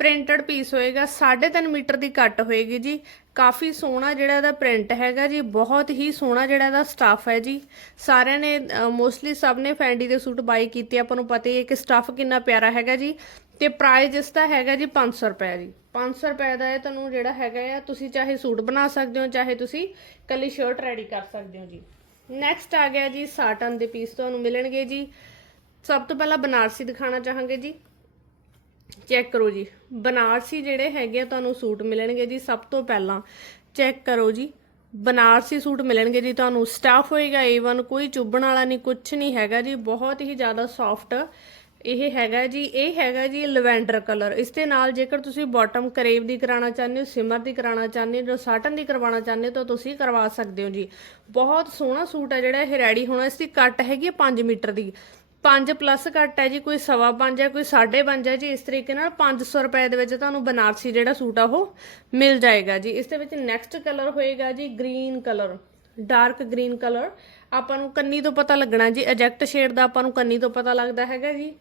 ਪ੍ਰਿੰਟਡ ਪੀਸ ਹੋਏਗਾ 3.5 ਮੀਟਰ ਦੀ ਕੱਟ ਹੋਏਗੀ ਜੀ। ਕਾਫੀ ਸੋਹਣਾ ਜਿਹੜਾ ਇਹਦਾ ਪ੍ਰਿੰਟ ਹੈਗਾ ਜੀ, ਬਹੁਤ ਹੀ ਸੋਹਣਾ ਜਿਹੜਾ ਇਹਦਾ ਸਟਾਫ ਹੈ ਜੀ। ਸਾਰਿਆਂ ਨੇ ਮੋਸਟਲੀ ਸਭ ਨੇ ਫੈਂਡੀ ਦੇ ਸੂਟ ਬਾਈ ਕੀਤੇ, ਆਪਾਂ ਨੂੰ ਪਤਾ ਹੀ ਹੈ ਕਿ ਸਟਾਫ ਕਿੰਨਾ ਪਿਆਰਾ ਹੈਗਾ ਜੀ। ਤੇ ਪ੍ਰਾਈਸ ਇਸ ਦਾ ਹੈਗਾ ਜੀ 500 ਰੁਪਏ ਜੀ। 500 ਰੁਪਏ ਦਾ ਇਹ ਤੁਹਾਨੂੰ ਜਿਹੜਾ ਹੈਗਾ ਆ, ਤੁਸੀਂ ਚਾਹੇ ਸੂਟ ਬਣਾ ਸਕਦੇ ਹੋ, ਚਾਹੇ ਤੁਸੀਂ ਕੱਲੀ ਸ਼ਰਟ ਰੈਡੀ ਕਰ ਸਕਦੇ ਹੋ ਜੀ। ਨੈਕਸਟ ਆ ਗਿਆ ਜੀ, ਸਾਟਨ ਦੇ ਪੀਸ ਤੁਹਾਨੂੰ ਮਿਲਣਗੇ ਜੀ। ਸਭ ਤੋਂ ਪਹਿਲਾਂ ਬਨਾਰਸੀ ਦਿਖਾਣਾ ਚਾਹਾਂਗੇ ਜੀ। ਚੈੱਕ ਕਰੋ ਜੀ। ਬਨਾਰਸੀ ਜਿਹੜੇ ਹੈਗੇ ਆ, ਤੁਹਾਨੂੰ ਸੂਟ ਮਿਲਣਗੇ ਜੀ ਸਭ ਤੋਂ ਪਹਿਲਾਂ। ਚੈੱਕ ਕਰੋ ਜੀ। ਬਨਾਰਸੀ ਸੂਟ ਮਿਲਣਗੇ ਜੀ ਤੁਹਾਨੂੰ। ਸਟਾਫ ਹੋਏਗਾ A1 ਕੋਈ ਚੁੱਭਣ ਵਾਲਾ ਨਹੀਂ ਕੁਝ ਨਹੀਂ ਹੈਗਾ ਜੀ। ਬਹੁਤ ਹੀ ਜ਼ਿਆਦਾ ਸੌਫਟ ਇਹ ਹੈਗਾ ਜੀ, ਇਹ ਹੈਗਾ ਜੀ ਲਵੈਂਡਰ ਕਲਰ। ਇਸ ਦੇ ਨਾਲ ਜੇਕਰ ਤੁਸੀਂ ਬਾਟਮ ਕਰੇਵ ਦੀ ਕਰਾਉਣਾ ਚਾਹੁੰਦੇ ਹੋ, ਸਿਮਰ ਦੀ ਕਰਾਉਣਾ ਚਾਹੁੰਦੇ ਹੋ ਜੋ ਸਾਟਨ ਦੀ ਕਰਵਾਉਣਾ ਚਾਹੁੰਦੇ ਹੋ, ਤਾਂ ਤੁਸੀਂ ਕਰਵਾ ਸਕਦੇ ਹੋ ਜੀ। ਬਹੁਤ ਸੋਹਣਾ ਸੂਟ ਹੈ ਜਿਹੜਾ, ਇਹ ਰੈਡੀ ਹੋਣਾ, ਇਸ ਦੀ ਕੱਟ ਹੈਗੀ ਹੈ 5 ਮੀਟਰ ਦੀ। 5 ਪਲੱਸ ਕੱਟ ਹੈ ਜੀ, ਕੋਈ ਸਵਾ ਪੰਜ ਹੈ, ਕੋਈ 5.5 ਹੈ ਜੀ। ਇਸ ਤਰੀਕੇ ਨਾਲ 500 ਰੁਪਏ ਦੇ ਵਿੱਚ ਤੁਹਾਨੂੰ ਬਨਾਰਸੀ ਜਿਹੜਾ ਸੂਟ ਆ, ਉਹ ਮਿਲ ਜਾਏਗਾ ਜੀ। ਇਸ ਦੇ ਵਿੱਚ ਨੈਕਸਟ ਕਲਰ ਹੋਏਗਾ ਜੀ green colour dark green colour ਆਪਾਂ ਨੂੰ ਕੰਨੀ ਤੋਂ ਪਤਾ ਲੱਗਣਾ ਜੀ ਐਜੈਕਟ ਸ਼ੇਡ ਦਾ ਆਪਾਂ ਨੂੰ ਕੰਨੀ ਤੋਂ ਪਤਾ ਲੱਗਦਾ ਹੈਗਾ ਜੀ।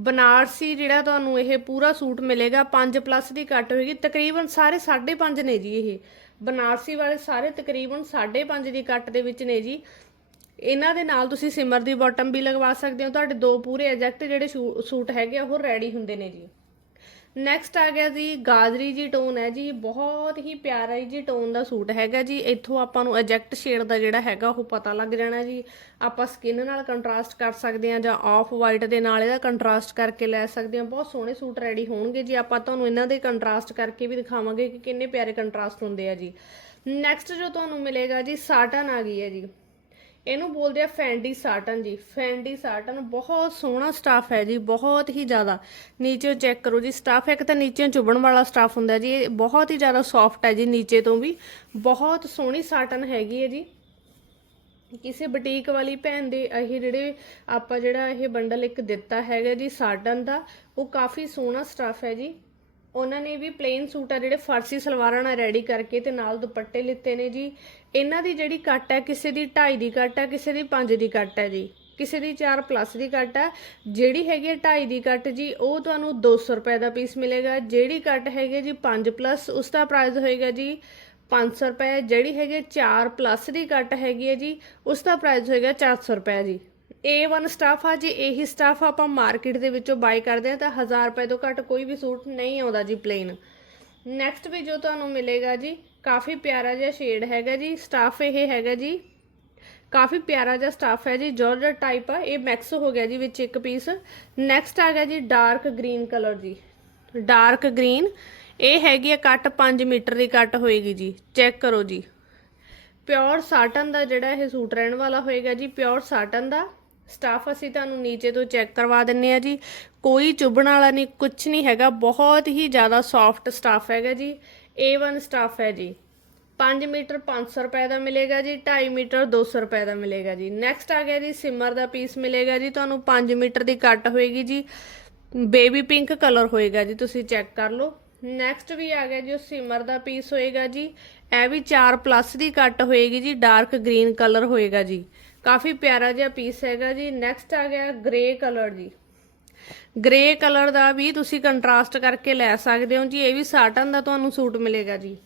ਬਨਾਰਸੀ ਜਿਹੜਾ ਤੁਹਾਨੂੰ ਇਹ ਪੂਰਾ ਸੂਟ ਮਿਲੇਗਾ 5 ਪਲੱਸ ਦੀ ਕੱਟ ਹੋਏਗੀ, ਤਕਰੀਬਨ ਸਾਰੇ 5.5 ਨੇ ਜੀ ਇਹ। ਬਨਾਰਸੀ ਵਾਲੇ ਸਾਰੇ ਤਕਰੀਬਨ 5.5 ਦੀ ਕੱਟ ਦੇ ਵਿੱਚ ਨੇ ਜੀ। ਇਹਨਾਂ ਦੇ ਨਾਲ ਤੁਸੀਂ ਸਿਮਰ ਦੀ ਬਾਟਮ ਵੀ ਲਗਵਾ ਸਕਦੇ ਹੋ। ਤੁਹਾਡੇ ਦੋ ਪੂਰੇ ਐਜੈਕਟ ਜਿਹੜੇ ਸ਼ੂ- ਸੂਟ ਹੈਗੇ ਆ, ਉਹ ਰੈਡੀ ਹੁੰਦੇ ਨੇ ਜੀ। ਨੈਕਸਟ ਆ ਗਿਆ ਜੀ, ਗਾਜਰੀ ਜੀ ਟੋਨ ਹੈ ਜੀ, ਬਹੁਤ ਹੀ ਪਿਆਰਾ ਜੀ ਟੋਨ ਦਾ ਸੂਟ ਹੈਗਾ ਜੀ। ਇੱਥੋਂ ਆਪਾਂ ਨੂੰ ਐਜੈਕਟ ਸ਼ੇਡ ਦਾ ਜਿਹੜਾ ਹੈਗਾ, ਉਹ ਪਤਾ ਲੱਗ ਜਾਣਾ ਜੀ। ਆਪਾਂ ਸਕਿਨ ਨਾਲ ਕੰਟਰਾਸਟ ਕਰ ਸਕਦੇ ਹਾਂ ਜਾਂ ਆਫ ਵਾਈਟ ਦੇ ਨਾਲ ਇਹਦਾ ਕੰਟਰਾਸਟ ਕਰਕੇ ਲੈ ਸਕਦੇ ਹਾਂ। ਬਹੁਤ ਸੋਹਣੇ ਸੂਟ ਰੈਡੀ ਹੋਣਗੇ ਜੀ। ਆਪਾਂ ਤੁਹਾਨੂੰ ਇਹਨਾਂ ਦੇ ਕੰਟਰਾਸਟ ਕਰਕੇ ਵੀ ਦਿਖਾਵਾਂਗੇ ਕਿ ਕਿੰਨੇ ਪਿਆਰੇ ਕੰਟਰਾਸਟ ਹੁੰਦੇ ਆ ਜੀ। ਨੈਕਸਟ ਜੋ ਤੁਹਾਨੂੰ ਮਿਲੇਗਾ ਜੀ ਸਾਟਨ ਆ ਗਈ ਹੈ ਜੀ। ਇਹਨੂੰ ਬੋਲਦੇ ਆ ਫੈਂਡੀ ਸਾਟਨ ਜੀ। ਫੈਂਡੀ ਸਾਟਨ ਬਹੁਤ ਸੋਹਣਾ ਸਟਾਫ ਹੈ ਜੀ, ਬਹੁਤ ਹੀ ਜ਼ਿਆਦਾ। ਨੀਚੇ ਚੈੱਕ ਕਰੋ ਜੀ ਸਟਾਫ ਇੱਕ ਤਾਂ ਨੀਚੇ ਚੁਬਣ ਵਾਲਾ ਸਟਾਫ ਹੁੰਦਾ ਜੀ, ਇਹ ਬਹੁਤ ਹੀ ਜ਼ਿਆਦਾ ਸੌਫਟ ਹੈ ਜੀ ਨੀਚੇ ਤੋਂ ਵੀ। ਬਹੁਤ ਸੋਹਣੀ ਸਾਟਨ ਹੈਗੀ ਹੈ ਜੀ। ਕਿਸੇ ਬੁਟੀਕ ਵਾਲੀ ਭੈਣ ਦੇ ਇਹ ਜਿਹੜੇ ਆਪਾਂ ਜਿਹੜਾ ਇਹ ਬੰਡਲ ਇੱਕ ਦਿੱਤਾ ਹੈਗਾ ਜੀ ਸਾਟਨ ਦਾ, ਉਹ ਕਾਫੀ ਸੋਹਣਾ ਸਟਾਫ ਹੈ ਜੀ। ਉਹਨਾਂ ਨੇ ਵੀ ਪਲੇਨ ਸੂਟ ਆ ਜਿਹੜੇ ਫਾਰਸੀ ਸਲਵਾਰਾਂ ਨਾਲ ਰੈਡੀ ਕਰਕੇ ਤੇ ਨਾਲ ਦੁਪੱਟੇ ਲਿੱਤੇ ਨੇ ਜੀ। ਇਹਨਾਂ ਦੀ ਜਿਹੜੀ ਕੱਟ ਹੈ, ਕਿਸੇ ਦੀ 2.5 ਦੀ ਕੱਟ ਹੈ, ਕਿਸੇ ਦੀ 5 ਦੀ ਕੱਟ ਹੈ ਜੀ। ਕਿਸੇ ਦੀ 4 ਪਲੱਸ ਦੀ ਕੱਟ ਹੈ। ਜਿਹੜੀ ਹੈਗੀ 2.5 ਦੀ ਕੱਟ ਜੀ, ਉਹ ਤੁਹਾਨੂੰ 200 ਰੁਪਏ ਦਾ ਪੀਸ ਮਿਲੇਗਾ। ਜਿਹੜੀ ਕੱਟ ਹੈਗੀ ਜੀ 5 ਪਲੱਸ ਉਸ ਦਾ ਪ੍ਰਾਈਸ ਹੋਏਗਾ ਜੀ 500 ਰੁਪਏ। ਜਿਹੜੀ ਹੈਗੀ 4 ਪਲੱਸ ਦੀ ਕੱਟ ਹੈਗੀ ਹੈ ਜੀ, ਉਸ ਦਾ ਪ੍ਰਾਈਸ ਹੋਏਗਾ 400 ਰੁਪਏ ਜੀ। A1 ਸਟਾਫ ਆ ਜੀ, ਇਹੀ ਸਟਾਫ ਆਪਾਂ ਮਾਰਕੀਟ ਦੇ ਵਿੱਚੋਂ ਬਾਈ ਕਰਦੇ ਆ ਤਾਂ 1000 ਰੁਪਏ ਤੋਂ ਘੱਟ ਕੋਈ ਵੀ ਸੂਟ ਨਹੀਂ ਆਉਂਦਾ ਜੀ ਪਲੇਨ ਨੈਕਸਟ ਵੀ ਜੋ ਤੁਹਾਨੂੰ ਮਿਲੇਗਾ ਜੀ, ਕਾਫੀ ਪਿਆਰਾ ਜਿਹਾ ਸ਼ੇਡ ਹੈਗਾ ਜੀ ਸਟਾਫ ਇਹ ਹੈਗਾ ਜੀ, ਕਾਫੀ ਪਿਆਰਾ ਜਿਹਾ ਸਟਾਫ ਹੈ ਜੀ ਜਾਰਜਟ ਟਾਈਪ ਆ, ਇਹ ਮੈਕਸ ਹੋ ਗਿਆ ਜੀ ਵਿੱਚ ਇੱਕ ਪੀਸ ਨੈਕਸਟ ਆ ਗਿਆ ਜੀ ਡਾਰਕ ਗ੍ਰੀਨ ਕਲਰ ਜੀ। ਡਾਰਕ ਗ੍ਰੀਨ ਇਹ ਹੈਗੀ ਆ ਕੱਟ 5 ਮੀਟਰ ਦੀ ਕੱਟ ਹੋਏਗੀ ਜੀ ਚੈੱਕ ਕਰੋ ਜੀ। ਪਿਓਰ ਸਾਟਨ ਦਾ ਜਿਹੜਾ ਇਹ ਸੂਟ ਰਹਿਣ ਵਾਲਾ ਹੋਏਗਾ ਜੀ ਪਿਓਰ ਸਾਟਨ ਦਾ। ਸਟਾਫ ਅਸੀਂ ਤੁਹਾਨੂੰ ਨੀਚੇ ਤੋਂ ਚੈੱਕ ਕਰਵਾ ਦਿੰਨੇ ਆ ਜੀ। ਕੋਈ ਚੁੱਭਣ ਵਾਲਾ ਨਹੀਂ ਕੁਝ ਨਹੀਂ ਹੈਗਾ। ਬਹੁਤ ਹੀ ਜ਼ਿਆਦਾ ਸੌਫਟ ਸਟਾਫ ਹੈਗਾ ਜੀ। A1 ਸਟਾਫ ਹੈ ਜੀ। 5 ਮੀਟਰ 500 ਰੁਪਏ ਦਾ ਮਿਲੇਗਾ ਜੀ। 2.5 ਮੀਟਰ 200 ਰੁਪਏ ਦਾ ਮਿਲੇਗਾ ਜੀ। ਨੈਕਸਟ ਆ ਗਿਆ ਜੀ ਸਿਮਰ ਦਾ ਪੀਸ ਮਿਲੇਗਾ ਜੀ। ਤੁਹਾਨੂੰ 5 ਮੀਟਰ ਦੀ ਕੱਟ ਹੋਏਗੀ ਜੀ। ਬੇਬੀ ਪਿੰਕ ਕਲਰ ਹੋਏਗਾ ਜੀ। ਤੁਸੀਂ ਚੈੱਕ ਕਰ ਲਓ। ਨੈਕਸਟ ਵੀ ਆ ਗਿਆ ਜੀ, ਉਹ ਸਿਮਰ ਦਾ ਪੀਸ ਹੋਏਗਾ ਜੀ। ਇਹ ਵੀ 4 ਪਲੱਸ ਦੀ ਕੱਟ ਹੋਏਗੀ ਜੀ। ਡਾਰਕ ਗ੍ਰੀਨ ਕਲਰ ਹੋਏਗਾ ਜੀ। ਕਾਫੀ ਪਿਆਰਾ ਜਿਹਾ ਪੀਸ ਹੈਗਾ ਜੀ। ਨੈਕਸਟ ਆ ਗਿਆ ਗ੍ਰੇ ਕਲਰ ਜੀ ਗ੍ਰੇ ਕਲਰ ਦਾ ਵੀ ਤੁਸੀਂ ਕੰਟਰਾਸਟ ਕਰਕੇ ਲੈ ਸਕਦੇ ਹੋ ਜੀ। ਇਹ ਵੀ ਸਾਟਨ ਦਾ ਤੁਹਾਨੂੰ ਸੂਟ ਮਿਲੇਗਾ ਜੀ।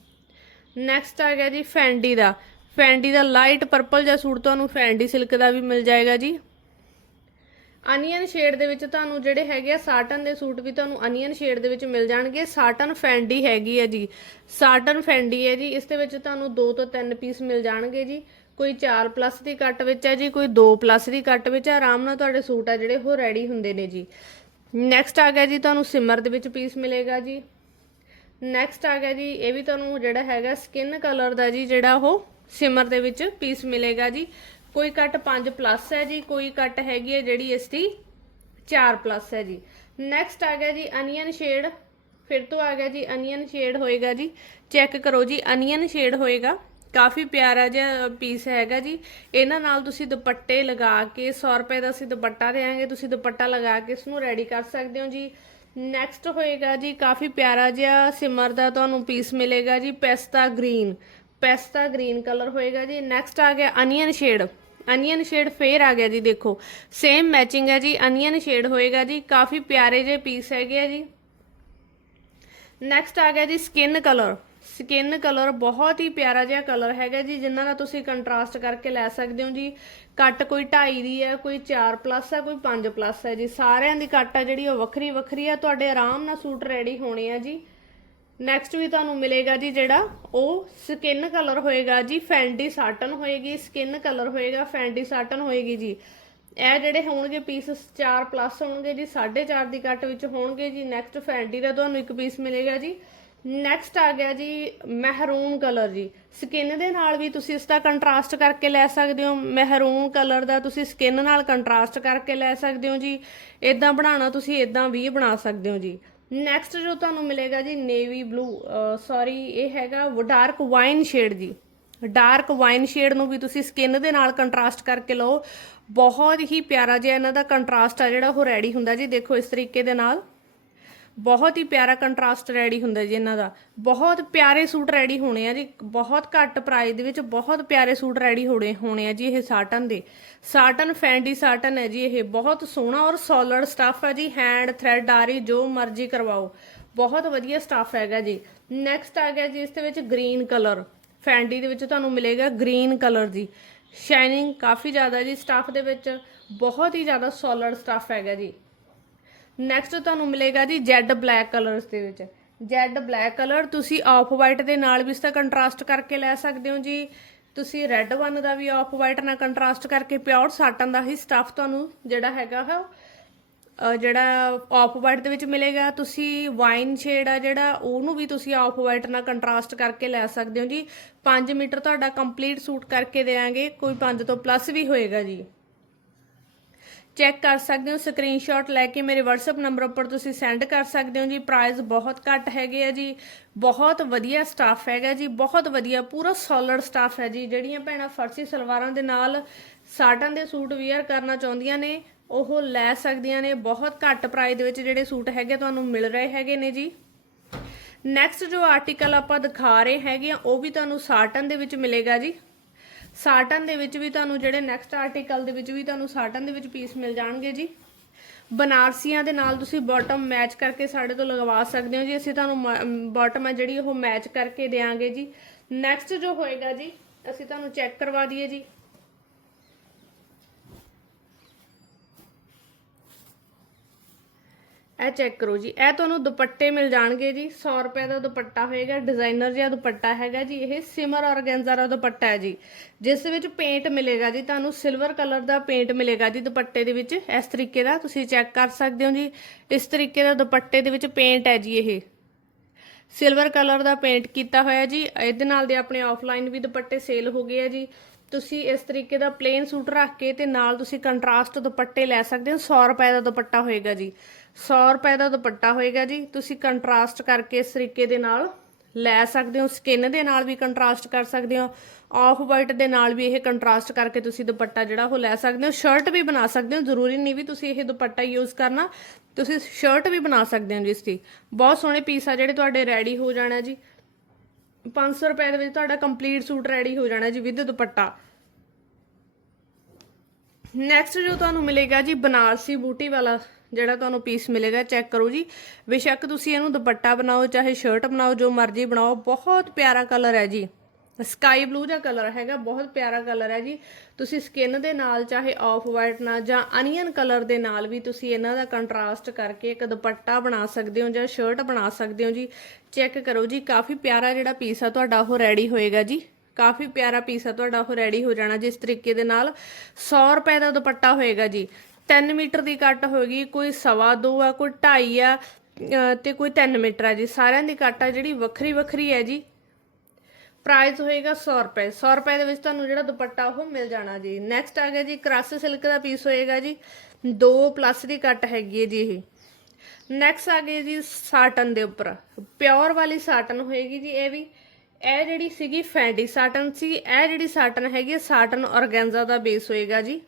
ਨੈਕਸਟ ਆ ਗਿਆ ਜੀ ਫੈਂਡੀ ਦਾ। ਫੈਂਡੀ ਦਾ ਲਾਈਟ ਪਰਪਲ ਜਿਹਾ ਸੂਟ ਤੁਹਾਨੂੰ ਫੈਂਡੀ ਸਿਲਕ ਦਾ ਵੀ ਮਿਲ ਜਾਏਗਾ ਜੀ। ਅਨੀਅਨ ਸ਼ੇਡ ਦੇ ਵਿੱਚ ਤੁਹਾਨੂੰ ਜਿਹੜੇ ਹੈਗੇ ਆ ਸਾਟਨ ਦੇ ਸੂਟ ਵੀ ਤੁਹਾਨੂੰ ਅਨੀਅਨ ਸ਼ੇਡ ਦੇ ਵਿੱਚ ਮਿਲ ਜਾਣਗੇ। ਸਾਟਨ ਫੈਂਡੀ ਹੈਗੀ ਹੈ ਜੀ। ਸਾਟਨ ਫੈਂਡੀ ਹੈ ਜੀ। ਇਸ ਦੇ ਵਿੱਚ ਤੁਹਾਨੂੰ 2 ਤੋਂ 3 ਪੀਸ ਮਿਲ ਜਾਣਗੇ ਜੀ। ਕੋਈ 4 ਪਲੱਸ ਦੀ ਕੱਟ ਵਿੱਚ ਹੈ ਜੀ, ਕੋਈ 2 ਪਲੱਸ ਦੀ ਕੱਟ ਵਿੱਚ ਹੈ। ਆਰਾਮ ਨਾਲ ਤੁਹਾਡੇ ਸੂਟ ਆ ਜਿਹੜੇ, ਉਹ ਰੈਡੀ ਹੁੰਦੇ ਨੇ ਜੀ। ਨੈਕਸਟ ਆ ਗਿਆ ਜੀ, ਤੁਹਾਨੂੰ ਸਿਮਰ ਦੇ ਵਿੱਚ ਪੀਸ ਮਿਲੇਗਾ ਜੀ। ਨੈਕਸਟ ਆ ਗਿਆ ਜੀ, ਇਹ ਵੀ ਤੁਹਾਨੂੰ ਜਿਹੜਾ ਹੈਗਾ ਸਕਿਨ ਕਲਰ ਦਾ ਜੀ, ਜਿਹੜਾ ਉਹ ਸਿਮਰ ਦੇ ਵਿੱਚ ਪੀਸ ਮਿਲੇਗਾ ਜੀ। ਕੋਈ ਕੱਟ 5 ਪਲੱਸ ਹੈ ਜੀ, ਕੋਈ ਕੱਟ ਹੈਗੀ ਹੈ ਜਿਹੜੀ ਇਸ ਦੀ 4 ਪਲੱਸ ਹੈ ਜੀ। ਨੈਕਸਟ ਆ ਗਿਆ ਜੀ ਅਨੀਅਨ ਸ਼ੇਡ ਫਿਰ ਤੋਂ ਆ ਗਿਆ ਜੀ ਅਨੀਅਨ ਸ਼ੇਡ ਹੋਏਗਾ ਜੀ। ਚੈੱਕ ਕਰੋ ਜੀ ਅਨੀਅਨ ਸ਼ੇਡ ਹੋਏਗਾ। ਕਾਫੀ ਪਿਆਰਾ ਜਿਹਾ ਪੀਸ ਹੈਗਾ ਜੀ। ਇਹਨਾਂ ਨਾਲ ਤੁਸੀਂ ਦੁਪੱਟੇ ਲਗਾ ਕੇ 100 ਰੁਪਏ ਦਾ ਅਸੀਂ ਦੁਪੱਟਾ ਦੇਾਂਗੇ ਤੁਸੀਂ ਦੁਪੱਟਾ ਲਗਾ ਕੇ ਇਸ ਨੂੰ ਰੈਡੀ ਕਰ ਸਕਦੇ ਹੋ ਜੀ। ਨੈਕਸਟ ਹੋਏਗਾ ਜੀ, ਕਾਫੀ ਪਿਆਰਾ ਜਿਹਾ ਸਿਮਰ ਦਾ ਤੁਹਾਨੂੰ ਪੀਸ ਮਿਲੇਗਾ ਜੀ pista green pista green colour ਹੋਏਗਾ ਜੀ। ਨੈਕਸਟ ਆ ਗਿਆ ਅਨੀਅਨ ਸ਼ੇਡ ਅਨੀਅਨ ਸ਼ੇਡ ਫੇਰ ਆ ਗਿਆ ਜੀ, ਦੇਖੋ। ਸੇਮ ਮੈਚਿੰਗ ਹੈ ਜੀ। ਅਨੀਅਨ ਸ਼ੇਡ ਹੋਏਗਾ ਜੀ। ਕਾਫੀ ਪਿਆਰੇ ਜਿਹੇ ਪੀਸ ਹੈਗੇ ਆ ਜੀ। ਨੈਕਸਟ ਆ ਗਿਆ ਜੀ ਸਕਿਨ ਕਲਰ ਸਕਿਨ ਕਲਰ ਬਹੁਤ ਹੀ ਪਿਆਰਾ ਜਿਹਾ ਕਲਰ ਹੈਗਾ ਜੀ ਜਿਨ੍ਹਾਂ ਦਾ ਤੁਸੀਂ ਕੰਟਰਾਸਟ ਕਰਕੇ ਲੈ ਸਕਦੇ ਹੋ ਜੀ। ਕੱਟ ਕੋਈ 2.5 ਦੀ ਹੈ, ਕੋਈ 4 ਪਲੱਸ ਹੈ, ਕੋਈ 5 ਪਲੱਸ ਹੈ ਜੀ। ਸਾਰਿਆਂ ਦੀ ਕੱਟ ਆ ਜਿਹੜੀ, ਉਹ ਵੱਖਰੀ ਵੱਖਰੀ ਹੈ ਤੁਹਾਡੇ ਆਰਾਮ ਨਾਲ ਸੂਟ ਰੈਡੀ ਹੋਣੇ ਆ ਜੀ। ਨੈਕਸਟ ਵੀ ਤੁਹਾਨੂੰ ਮਿਲੇਗਾ ਜੀ ਜਿਹੜਾ, ਉਹ ਸਕਿਨ ਕਲਰ ਹੋਏਗਾ ਜੀ ਫੈਂਡੀ ਸਾਟਨ ਹੋਏਗੀ। ਸਕਿਨ ਕਲਰ ਹੋਏਗਾ ਫੈਂਡੀ ਸਾਟਨ ਹੋਏਗੀ ਜੀ। ਇਹ ਜਿਹੜੇ ਹੋਣਗੇ ਪੀਸ 4 ਪਲੱਸ ਹੋਣਗੇ ਜੀ 4.5 ਦੀ ਕੱਟ ਵਿੱਚ ਹੋਣਗੇ ਜੀ। ਨੈਕਸਟ ਫੈਂਡੀ ਦਾ ਤੁਹਾਨੂੰ ਇੱਕ ਪੀਸ ਮਿਲੇਗਾ ਜੀ। ਨੈਕਸਟ ਆ ਗਿਆ ਜੀ ਮਹਿਰੂਨ ਕਲਰ ਜੀ। ਸਕਿਨ ਦੇ ਨਾਲ ਵੀ ਤੁਸੀਂ ਇਸ ਦਾ ਕੰਟਰਾਸਟ ਕਰਕੇ ਲੈ ਸਕਦੇ ਹੋ। ਮਹਿਰੂਨ ਕਲਰ ਦਾ ਤੁਸੀਂ ਸਕਿਨ ਨਾਲ ਕੰਟਰਾਸਟ ਕਰਕੇ ਲੈ ਸਕਦੇ ਹੋ ਜੀ। ਇਦਾਂ ਬਣਾਉਣਾ ਤੁਸੀਂ ਇਦਾਂ ਵੀ ਬਣਾ ਸਕਦੇ ਹੋ ਜੀ। ਨੈਕਸਟ ਜੋ ਤੁਹਾਨੂੰ ਮਿਲੇਗਾ ਜੀ ਨੇਵੀ ਬਲੂ ਸੌਰੀ ਇਹ ਹੈਗਾ ਡਾਰਕ ਵਾਈਨ ਸ਼ੇਡ ਜੀ। ਡਾਰਕ ਵਾਈਨ ਸ਼ੇਡ ਨੂੰ ਵੀ ਤੁਸੀਂ ਸਕਿਨ ਦੇ ਨਾਲ ਕੰਟਰਾਸਟ ਕਰਕੇ ਲਓ। ਬਹੁਤ ਹੀ ਪਿਆਰਾ ਜਿਹਾ ਇਹਨਾਂ ਦਾ ਕੰਟਰਾਸਟ ਆ ਜਿਹੜਾ ਉਹ ਰੈਡੀ ਹੁੰਦਾ ਜੀ। ਦੇਖੋ ਇਸ ਤਰੀਕੇ ਦੇ ਨਾਲ। ਬਹੁਤ ਹੀ ਪਿਆਰਾ ਕੰਟਰਾਸਟ ਰੈਡੀ ਹੁੰਦਾ ਜੀ ਇਹਨਾਂ ਦਾ। ਬਹੁਤ ਪਿਆਰੇ ਸੂਟ ਰੈਡੀ ਹੋਣੇ ਆ ਜੀ। ਬਹੁਤ ਘੱਟ ਪ੍ਰਾਈਸ ਦੇ ਵਿੱਚ ਬਹੁਤ ਪਿਆਰੇ ਸੂਟ ਰੈਡੀ ਹੋਣੇ ਹੋਣੇ ਆ ਜੀ ਇਹ ਸਾਟਨ ਦੇ। ਸਾਟਨ ਫੈਂਡੀ ਸਾਟਨ ਹੈ ਜੀ ਇਹ। ਬਹੁਤ ਸੋਹਣਾ ਔਰ ਸੋਲਡ ਸਟੱਫ ਹੈ ਜੀ। ਹੈਂਡ ਥ੍ਰੈਡ ਆਰੀ, ਜੋ ਮਰਜ਼ੀ ਕਰਵਾਓ। ਬਹੁਤ ਵਧੀਆ ਸਟੱਫ ਹੈਗਾ ਜੀ। ਨੈਕਸਟ ਆ ਗਿਆ ਜੀ ਇਸ ਦੇ ਵਿੱਚ ਗ੍ਰੀਨ ਕਲਰ ਫੈਂਡੀ ਦੇ ਵਿੱਚ ਤੁਹਾਨੂੰ ਮਿਲੇਗਾ ਗ੍ਰੀਨ ਕਲਰ ਜੀ। ਸ਼ਾਈਨਿੰਗ ਕਾਫੀ ਜ਼ਿਆਦਾ ਜੀ ਸਟੱਫ ਦੇ ਵਿੱਚ। ਬਹੁਤ ਹੀ ਜ਼ਿਆਦਾ ਸੋਲਡ ਸਟੱਫ ਹੈਗਾ ਜੀ। ਨੈਕਸਟ ਤੁਹਾਨੂੰ ਮਿਲੇਗਾ ਜੀ ਜੈਡ ਬਲੈਕ ਕਲਰਸ ਦੇ ਵਿੱਚ। ਜੈਡ ਬਲੈਕ ਕਲਰ ਤੁਸੀਂ ਆਫ ਵਾਈਟ ਦੇ ਨਾਲ ਵੀ ਇਸ ਦਾ ਕੰਟਰਾਸਟ ਕਰਕੇ ਲੈ ਸਕਦੇ ਹੋ ਜੀ। ਤੁਸੀਂ ਰੈੱਡ ਵਨ ਦਾ ਵੀ ਆਫ ਵਾਈਟ ਨਾਲ ਕੰਟਰਾਸਟ ਕਰਕੇ ਪਿਓਰ ਸਾਟਨ ਦਾ ਹੀ ਸਟੱਫ ਤੁਹਾਨੂੰ ਜਿਹੜਾ ਹੈਗਾ ਹੈ ਜਿਹੜਾ ਆਫ ਵਾਈਟ ਦੇ ਵਿੱਚ ਮਿਲੇਗਾ। ਤੁਸੀਂ ਵਾਈਨ ਸ਼ੇਡ ਆ ਜਿਹੜਾ, ਉਹਨੂੰ ਵੀ ਤੁਸੀਂ ਆਫ ਵਾਈਟ ਨਾਲ ਕੰਟਰਾਸਟ ਕਰਕੇ ਲੈ ਸਕਦੇ ਹੋ ਜੀ। 5 ਮੀਟਰ ਤੁਹਾਡਾ ਕੰਪਲੀਟ ਸੂਟ ਕਰਕੇ ਦੇਾਂਗੇ ਕੋਈ 5 ਤੋਂ ਪਲੱਸ ਵੀ ਹੋਏਗਾ ਜੀ। ਚੈੱਕ ਕਰ ਸਕਦੇ ਹੋ ਸਕਰੀਨਸ਼ਾਟ ਲੈ ਕੇ ਮੇਰੇ WhatsApp ਨੰਬਰ ਉੱਪਰ ਤੁਸੀਂ ਸੈਂਡ ਕਰ ਸਕਦੇ ਹੋ ਜੀ। ਪ੍ਰਾਈਸ ਬਹੁਤ ਘੱਟ ਹੈਗੇ ਆ ਜੀ। ਬਹੁਤ ਵਧੀਆ ਸਟਾਫ ਹੈਗਾ ਜੀ। ਬਹੁਤ ਵਧੀਆ, ਪੂਰਾ ਸੋਲਿਡ ਸਟਾਫ ਹੈ ਜੀ। ਜਿਹੜੀਆਂ ਭੈਣਾਂ ਫਰਸੀ ਸਲਵਾਰਾਂ ਦੇ ਨਾਲ ਸਾਟਨ ਦੇ ਸੂਟ ਵੇਅਰ ਕਰਨਾ ਚਾਹੁੰਦੀਆਂ ਨੇ, ਉਹ ਲੈ ਸਕਦੀਆਂ ਨੇ। ਬਹੁਤ ਘੱਟ ਪ੍ਰਾਈਸ ਦੇ ਵਿੱਚ ਜਿਹੜੇ ਸੂਟ ਹੈਗੇ ਤੁਹਾਨੂੰ ਮਿਲ ਰਹੇ ਹੈਗੇ ਨੇ ਜੀ। ਨੈਕਸਟ ਜੋ ਆਰਟੀਕਲ ਆਪਾਂ ਦਿਖਾ ਰਹੇ ਹੈਗੇ ਆ, ਉਹ ਵੀ ਤੁਹਾਨੂੰ ਸਾਟਨ ਦੇ ਵਿੱਚ ਮਿਲੇਗਾ ਜੀ। ਸਾਟਨ ਦੇ ਵਿੱਚ ਵੀ ਤੁਹਾਨੂੰ ਜਿਹੜੇ ਨੈਕਸਟ ਆਰਟੀਕਲ ਦੇ ਵਿੱਚ ਵੀ ਤੁਹਾਨੂੰ ਸਾਟਨ ਦੇ ਵਿੱਚ ਪੀਸ ਮਿਲ ਜਾਣਗੇ ਜੀ। ਬਨਾਰਸੀਆਂ ਦੇ ਨਾਲ ਤੁਸੀਂ ਬਾਟਮ ਮੈਚ ਕਰਕੇ ਸਾਡੇ ਤੋਂ ਲਗਵਾ ਸਕਦੇ ਹੋ ਜੀ। ਅਸੀਂ ਤੁਹਾਨੂੰ ਬਾਟਮ ਹੈ ਜਿਹੜੀ ਉਹ ਮੈਚ ਕਰਕੇ ਦੇਾਂਗੇ ਜੀ। ਨੈਕਸਟ ਜੋ ਹੋਏਗਾ ਜੀ, ਅਸੀਂ ਤੁਹਾਨੂੰ ਚੈੱਕ ਕਰਵਾ ਦਈਏ ਜੀ। ਇਹ ਚੈੱਕ ਕਰੋ ਜੀ। ਇਹ ਤੁਹਾਨੂੰ ਦੁਪੱਟੇ ਮਿਲ ਜਾਣਗੇ ਜੀ। 100 ਰੁਪਏ ਦਾ ਦੁਪੱਟਾ ਹੋਏਗਾ ਡਿਜ਼ਾਈਨਰ ਜਿਹਾ ਦੁਪੱਟਾ ਹੈਗਾ ਜੀ। ਇਹ ਸਿਮਰ ਔਰਗੈਂਜ਼ਾ ਦਾ ਦੁਪੱਟਾ ਹੈ ਜੀ। ਜਿਸ ਵਿੱਚ ਪੇਂਟ ਮਿਲੇਗਾ ਜੀ, ਤੁਹਾਨੂੰ ਸਿਲਵਰ ਕਲਰ ਦਾ ਪੇਂਟ ਮਿਲੇਗਾ ਜੀ ਦੁਪੱਟੇ ਦੇ ਵਿੱਚ। ਇਸ ਤਰੀਕੇ ਦਾ ਤੁਸੀਂ ਚੈੱਕ ਕਰ ਸਕਦੇ ਹੋ ਜੀ। ਇਸ ਤਰੀਕੇ ਦਾ ਦੁਪੱਟੇ ਦੇ ਵਿੱਚ ਪੇਂਟ ਹੈ ਜੀ ਇਹ। ਸਿਲਵਰ ਕਲਰ ਦਾ ਪੇਂਟ ਕੀਤਾ ਹੋਇਆ ਜੀ। ਇਹਦੇ ਨਾਲ ਦੇ ਆਪਣੇ ਆਫਲਾਈਨ ਵੀ ਦੁਪੱਟੇ ਸੇਲ ਹੋ ਗਏ ਆ ਜੀ। ਤੁਸੀਂ ਇਸ ਤਰੀਕੇ ਦਾ ਪਲੇਨ ਸੂਟ ਰੱਖ ਕੇ ਤੇ ਨਾਲ ਤੁਸੀਂ ਕੰਟਰਾਸਟ ਦੁਪੱਟੇ ਲੈ ਸਕਦੇ ਹੋ। 100 ਰੁਪਏ ਦਾ ਦੁਪੱਟਾ ਹੋਏਗਾ ਜੀ। 100 ਰੁਪਏ ਦਾ ਦੁਪੱਟਾ ਹੋਏਗਾ ਜੀ। ਤੁਸੀਂ ਕੰਟਰਾਸਟ ਕਰਕੇ ਇਸ ਤਰੀਕੇ ਦੇ ਨਾਲ ਲੈ ਸਕਦੇ ਹੋ। ਸਕਿਨ ਦੇ ਨਾਲ ਵੀ ਕੰਟਰਾਸਟ ਕਰ ਸਕਦੇ ਹੋ। ਆਫ ਵਾਈਟ ਦੇ ਨਾਲ ਵੀ ਇਹ ਕੰਟਰਾਸਟ ਕਰਕੇ ਤੁਸੀਂ ਦੁਪੱਟਾ ਜਿਹੜਾ ਉਹ ਲੈ ਸਕਦੇ ਹੋ। ਸ਼ਰਟ ਵੀ ਬਣਾ ਸਕਦੇ ਹੋ। ਜ਼ਰੂਰੀ ਨਹੀਂ ਵੀ ਤੁਸੀਂ ਇਹ ਦੁਪੱਟਾ ਯੂਜ਼ ਕਰਨਾ। ਤੁਸੀਂ ਸ਼ਰਟ ਵੀ ਬਣਾ ਸਕਦੇ ਹੋ ਜੀ ਇਸ ਦੀ ਬਹੁਤ ਸੋਹਣੇ ਪੀਸ ਆ ਜਿਹੜੇ ਤੁਹਾਡੇ ਰੈਡੀ ਹੋ ਜਾਣਾ ਜੀ। 500 ਰੁਪਏ ਦੇ ਵਿੱਚ ਤੁਹਾਡਾ ਕੰਪਲੀਟ ਸੂਟ ਰੈਡੀ ਹੋ ਜਾਣਾ ਜੀ ਵਿਦ ਦੁਪੱਟਾ। ਨੈਕਸਟ ਜੋ ਤੁਹਾਨੂੰ ਮਿਲੇਗਾ ਜੀ ਬਨਾਰਸੀ ਬੂਟੀ ਵਾਲਾ ਜਿਹੜਾ ਤੁਹਾਨੂੰ ਪੀਸ ਮਿਲੇਗਾ ਚੈੱਕ ਕਰੋ ਜੀ। ਬੇਸ਼ੱਕ ਤੁਸੀਂ ਇਹਨੂੰ ਦੁਪੱਟਾ ਬਣਾਓ, ਚਾਹੇ ਸ਼ਰਟ ਬਣਾਓ, ਜੋ ਮਰਜ਼ੀ ਬਣਾਓ, ਬਹੁਤ ਪਿਆਰਾ ਕਲਰ ਹੈ ਜੀ। ਸਕਾਈ ਬਲੂ ਦਾ ਕਲਰ ਹੈਗਾ, ਬਹੁਤ ਪਿਆਰਾ ਕਲਰ ਹੈ ਜੀ। ਤੁਸੀਂ ਸਕਿਨ ਦੇ ਨਾਲ, ਚਾਹੇ ਆਫ ਵਾਈਟ ਨਾਲ ਜਾਂ ਅਨੀਅਨ ਕਲਰ ਦੇ ਨਾਲ ਵੀ ਤੁਸੀਂ ਇਹਨਾਂ ਦਾ ਕੰਟਰਾਸਟ ਕਰਕੇ ਇੱਕ ਦੁਪੱਟਾ ਬਣਾ ਸਕਦੇ ਹੋ ਜਾਂ ਸ਼ਰਟ ਬਣਾ ਸਕਦੇ ਹੋ ਜੀ। ਚੈੱਕ ਕਰੋ ਜੀ, ਕਾਫੀ ਪਿਆਰਾ ਜਿਹੜਾ ਪੀਸ ਆ, ਤੁਹਾਡਾ ਉਹ ਰੈਡੀ ਹੋਏਗਾ ਜੀ। ਕਾਫੀ ਪਿਆਰਾ ਪੀਸ ਆ ਤੁਹਾਡਾ, ਉਹ ਰੈਡੀ ਹੋ ਜਾਣਾ ਜਿਸ ਤਰੀਕੇ ਦੇ ਨਾਲ। 100 ਰੁਪਏ ਦਾ ਦੁਪੱਟਾ ਹੋਏਗਾ ਜੀ। 3 ਮੀਟਰ ਦੀ ਕੱਟ ਹੋਏਗੀ, ਕੋਈ ਸਵਾ ਦੋ ਆ, ਕੋਈ 2.5 ਆ, ਅਹ, ਤੇ ਕੋਈ 3 ਮੀਟਰ ਆ ਜੀ। ਸਾਰਿਆਂ ਦੀ ਕੱਟ ਆ ਜਿਹੜੀ ਵੱਖਰੀ ਵੱਖਰੀ ਹੈ ਜੀ। ਪ੍ਰਾਈਸ ਹੋਏਗਾ 100 ਰੁਪਏ। 100 ਰੁਪਏ ਦੇ ਵਿੱਚ ਤੁਹਾਨੂੰ ਜਿਹੜਾ ਦੁਪੱਟਾ ਉਹ ਮਿਲ ਜਾਣਾ ਜੀ। ਨੈਕਸਟ ਆ ਗਿਆ ਜੀ, ਕਰਾਸ ਸਿਲਕ ਦਾ ਪੀਸ ਹੋਏਗਾ ਜੀ। 2 ਪਲੱਸ ਦੀ ਕੱਟ ਹੈਗੀ ਹੈ ਜੀ ਇਹ। ਨੈਕਸਟ ਆ ਗਏ ਜੀ ਸਾਟਨ ਦੇ ਉੱਪਰ। ਪਿਓਰ ਵਾਲੀ ਸਾਟਨ ਹੋਏਗੀ ਜੀ ਇਹ ਵੀ। ਇਹ ਜਿਹੜੀ ਸੀਗੀ ਫੈਂਡੀ ਸਾਟਨ ਸੀ, ਇਹ ਜਿਹੜੀ ਸਾਟਨ ਹੈਗੀ ਸਾਟਨ ਔਰਗੈਂਜ਼ਾ ਦਾ ਬੇਸ ਹੋਏਗਾ ਜੀ।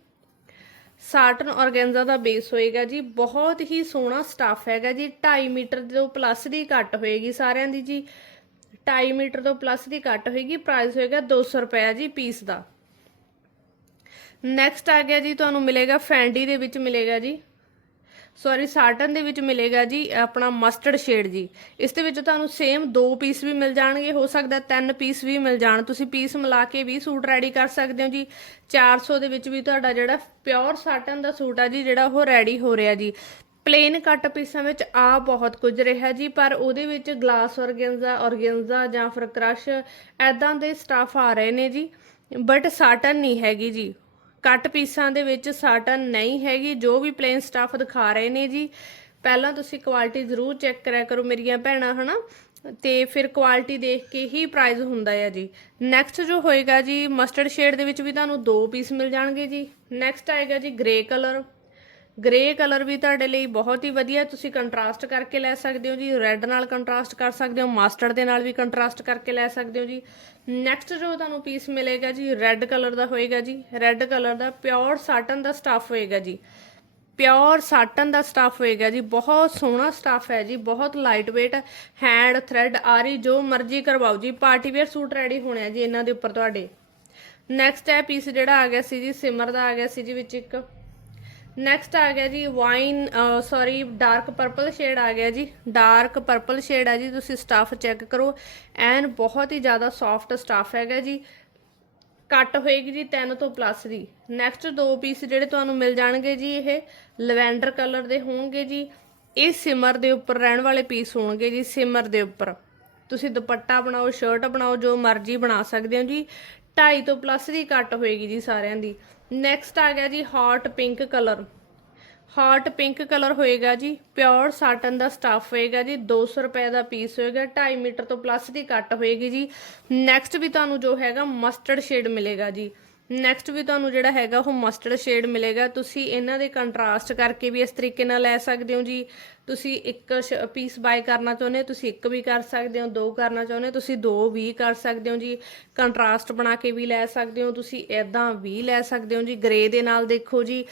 ਸਾਟਨ ਔਰਗੈਂਜ਼ਾ ਦਾ ਬੇਸ ਹੋਏਗਾ ਜੀ। ਬਹੁਤ ਹੀ ਸੋਹਣਾ ਸਟਾਫ ਹੈਗਾ ਜੀ। 2.5 ਮੀਟਰ ਤੋਂ ਪਲੱਸ ਦੀ ਕੱਟ ਹੋਏਗੀ ਸਾਰਿਆਂ ਦੀ ਜੀ। 2.5 ਮੀਟਰ ਤੋਂ ਪਲੱਸ ਦੀ ਕੱਟ ਹੋਏਗੀ ਪ੍ਰਾਈਸ ਹੋਏਗਾ 200 ਰੁਪਏ ਜੀ ਪੀਸ ਦਾ। ਨੈਕਸਟ ਆ ਗਿਆ ਜੀ, ਤੁਹਾਨੂੰ ਮਿਲੇਗਾ ਫੈਂਡੀ ਦੇ ਵਿੱਚ ਮਿਲੇਗਾ ਜੀ। ਸੌਰੀ, ਸਾਟਨ ਦੇ ਵਿੱਚ ਮਿਲੇਗਾ ਜੀ ਆਪਣਾ ਮਸਟਰਡ ਸ਼ੇਡ ਜੀ। ਇਸ ਦੇ ਵਿੱਚ ਤੁਹਾਨੂੰ ਸੇਮ ਦੋ ਪੀਸ ਵੀ ਮਿਲ ਜਾਣਗੇ, ਹੋ ਸਕਦਾ ਤਿੰਨ ਪੀਸ ਵੀ ਮਿਲ ਜਾਣ। ਤੁਸੀਂ ਪੀਸ ਮਿਲਾ ਕੇ ਵੀ ਸੂਟ ਰੈਡੀ ਕਰ ਸਕਦੇ ਹੋ ਜੀ। 400 ਦੇ ਵਿੱਚ ਵੀ ਤੁਹਾਡਾ ਜਿਹੜਾ ਪਿਓਰ ਸਾਟਨ ਦਾ ਸੂਟ ਆ ਜੀ, ਜਿਹੜਾ ਉਹ ਰੈਡੀ ਹੋ ਰਿਹਾ ਜੀ। ਪਲੇਨ ਕੱਟ ਪੀਸਾਂ ਵਿੱਚ ਆ ਬਹੁਤ ਕੁਝ ਰਿਹਾ ਜੀ, ਪਰ ਉਹਦੇ ਵਿੱਚ ਗਲਾਸ ਔਰਗੈਂਜ਼ਾ ਔਰਗੈਂਜ਼ਾ ਜਾਂ ਫਿਰ ਕ੍ਰਸ਼ ਐਦਾਂ ਦੇ ਸਟਾਫ ਆ ਰਹੇ ਨੇ ਜੀ। ਬਟ ਸਾਟਨ ਨਹੀਂ ਹੈਗੀ ਜੀ। ਕੱਟ ਪੀਸਾਂ ਦੇ ਵਿੱਚ ਸਾਟਨ ਨਹੀਂ ਹੈਗੀ, ਜੋ ਵੀ ਪਲੇਨ ਸਟਾਫ ਦਿਖਾ ਰਹੇ ਨੇ ਜੀ। ਪਹਿਲਾਂ ਤੁਸੀਂ ਕੁਆਲਿਟੀ ਜ਼ਰੂਰ ਚੈੱਕ ਕਰਿਆ ਕਰੋ ਮੇਰੀਆਂ ਭੈਣਾਂ, ਹਨਾ? ਤੇ ਫਿਰ ਕੁਆਲਿਟੀ ਦੇਖ ਕੇ ਹੀ ਪ੍ਰਾਈਸ ਹੁੰਦਾ ਹੈ ਜੀ। ਨੈਕਸਟ ਜੋ ਹੋਏਗਾ ਜੀ ਮਸਟਰਡ ਸ਼ੇਡ ਦੇ ਵਿੱਚ ਵੀ ਤੁਹਾਨੂੰ ਦੋ ਪੀਸ ਮਿਲ ਜਾਣਗੇ ਜੀ। ਨੈਕਸਟ ਆਏਗਾ ਜੀ ਗ੍ਰੇ ਕਲਰ ਗ੍ਰੇ ਕਲਰ ਵੀ ਤੁਹਾਡੇ ਲਈ ਬਹੁਤ ਹੀ ਵਧੀਆ। ਤੁਸੀਂ ਕੰਟਰਾਸਟ ਕਰਕੇ ਲੈ ਸਕਦੇ ਹੋ ਜੀ। ਰੈੱਡ ਨਾਲ ਕੰਟਰਾਸਟ ਕਰ ਸਕਦੇ ਹੋ। ਮਾਸਟਰਡ ਦੇ ਨਾਲ ਵੀ ਕੰਟਰਾਸਟ ਕਰਕੇ ਲੈ ਸਕਦੇ ਹੋ ਜੀ। ਨੈਕਸਟ ਜੋ ਤੁਹਾਨੂੰ ਪੀਸ ਮਿਲੇਗਾ ਜੀ ਰੈੱਡ ਕਲਰ ਦਾ ਹੋਏਗਾ ਜੀ। ਰੈੱਡ ਕਲਰ ਦਾ ਪਿਓਰ ਸਾਟਨ ਦਾ ਸਟਫ ਹੋਏਗਾ ਜੀ। ਪਿਓਰ ਸਾਟਨ ਦਾ ਸਟਫ ਹੋਏਗਾ ਜੀ। ਬਹੁਤ ਸੋਹਣਾ ਸਟਫ ਹੈ ਜੀ। ਬਹੁਤ ਲਾਈਟ weight ਹੈਂਡ ਥ੍ਰੈਡ ਆਰੀ ਜੋ ਮਰਜ਼ੀ ਕਰਵਾਓ ਜੀ। ਪਾਰਟੀ ਵੇਅਰ ਸੂਟ ਰੈਡੀ ਹੋਣੇ ਆ ਜੀ ਇਹਨਾਂ ਦੇ ਉੱਪਰ ਤੁਹਾਡੇ। ਨੈਕਸਟ ਹੈ ਪੀਸ ਜਿਹੜਾ ਆ ਗਿਆ ਸੀ ਜੀ, ਸਿਮਰ ਦਾ ਆ ਗਿਆ ਸੀ ਜੀ ਵਿੱਚ ਇੱਕ। ਨੈਕਸਟ ਆ ਗਿਆ ਜੀ wine sorry dark purple shade ਆ ਗਿਆ ਜੀ। ਡਾਰਕ ਪਰਪਲ ਸ਼ੇਡ ਆ ਜੀ, ਤੁਸੀਂ ਸਟਫ ਚੈੱਕ ਕਰੋ। ਐਨ ਬਹੁਤ ਹੀ ਜ਼ਿਆਦਾ ਸੌਫਟ ਸਟਫ ਹੈਗਾ ਜੀ। ਕੱਟ ਹੋਏਗੀ ਜੀ 3 ਤੋਂ ਪਲੱਸ ਦੀ। ਨੈਕਸਟ ਦੋ ਪੀਸ ਜਿਹੜੇ ਤੁਹਾਨੂੰ ਮਿਲ ਜਾਣਗੇ ਜੀ, ਇਹ ਲਵੈਂਡਰ ਕਲਰ ਦੇ ਹੋਣਗੇ ਜੀ। ਇਹ ਸਿਮਰ ਦੇ ਉੱਪਰ ਰਹਿਣ ਵਾਲੇ ਪੀਸ ਹੋਣਗੇ ਜੀ ਸਿਮਰ ਦੇ ਉੱਪਰ। ਤੁਸੀਂ ਦੁਪੱਟਾ ਬਣਾਓ ਸ਼ਰਟ ਬਣਾਓ, ਜੋ ਮਰਜ਼ੀ ਬਣਾ ਸਕਦੇ ਹੋ ਜੀ। 2.5 ਤੋਂ ਪਲੱਸ ਦੀ ਕੱਟ ਹੋਏਗੀ ਜੀ ਸਾਰਿਆਂ ਦੀ। ਨੈਕਸਟ ਆ ਗਿਆ ਜੀ hot pink colour hot pink colour ਹੋਏਗਾ ਜੀ ਪਿਓਰ ਸਾਟਨ ਦਾ ਸਟਫ ਹੋਏਗਾ ਜੀ 200 ਰੁਪਏ ਦਾ ਪੀਸ ਹੋਏਗਾ 2.5 ਮੀਟਰ ਤੋਂ ਪਲੱਸ ਦੀ ਕੱਟ ਹੋਏਗੀ ਜੀ। ਨੈਕਸਟ ਵੀ ਤੁਹਾਨੂੰ ਜੋ ਹੈਗਾ ਮਸਟਰਡ ਸ਼ੇਡ ਮਿਲੇਗਾ ਜੀ। ਨੈਕਸਟ ਵੀ ਤੁਹਾਨੂੰ ਜਿਹੜਾ ਹੈਗਾ ਉਹ ਮਸਟਰਡ ਸ਼ੇਡ ਮਿਲੇਗਾ। ਤੁਸੀਂ ਇਹਨਾਂ ਦੇ ਕੰਟਰਾਸਟ ਕਰਕੇ ਵੀ ਇਸ ਤਰੀਕੇ ਨਾਲ ਲੈ ਸਕਦੇ ਹੋ ਜੀ। ਤੁਸੀਂ ਇੱਕ ਪੀਸ ਬਾਏ ਕਰਨਾ ਚਾਹੁੰਦੇ ਹੋ, ਤੁਸੀਂ ਇੱਕ ਵੀ ਕਰ ਸਕਦੇ ਹੋ, ਦੋ ਕਰਨਾ ਚਾਹੁੰਦੇ ਹੋ, ਤੁਸੀਂ ਦੋ ਵੀ ਕਰ ਸਕਦੇ ਹੋ ਜੀ। ਕੰਟਰਾਸਟ ਬਣਾ ਕੇ ਵੀ ਲੈ ਸਕਦੇ ਹੋ, ਤੁਸੀਂ ਇਦਾਂ ਵੀ ਲੈ ਸਕਦੇ ਹੋ ਜੀ। ਗ੍ਰੇ ਦੇ ਨਾਲ ਦੇਖੋ ਜੀ।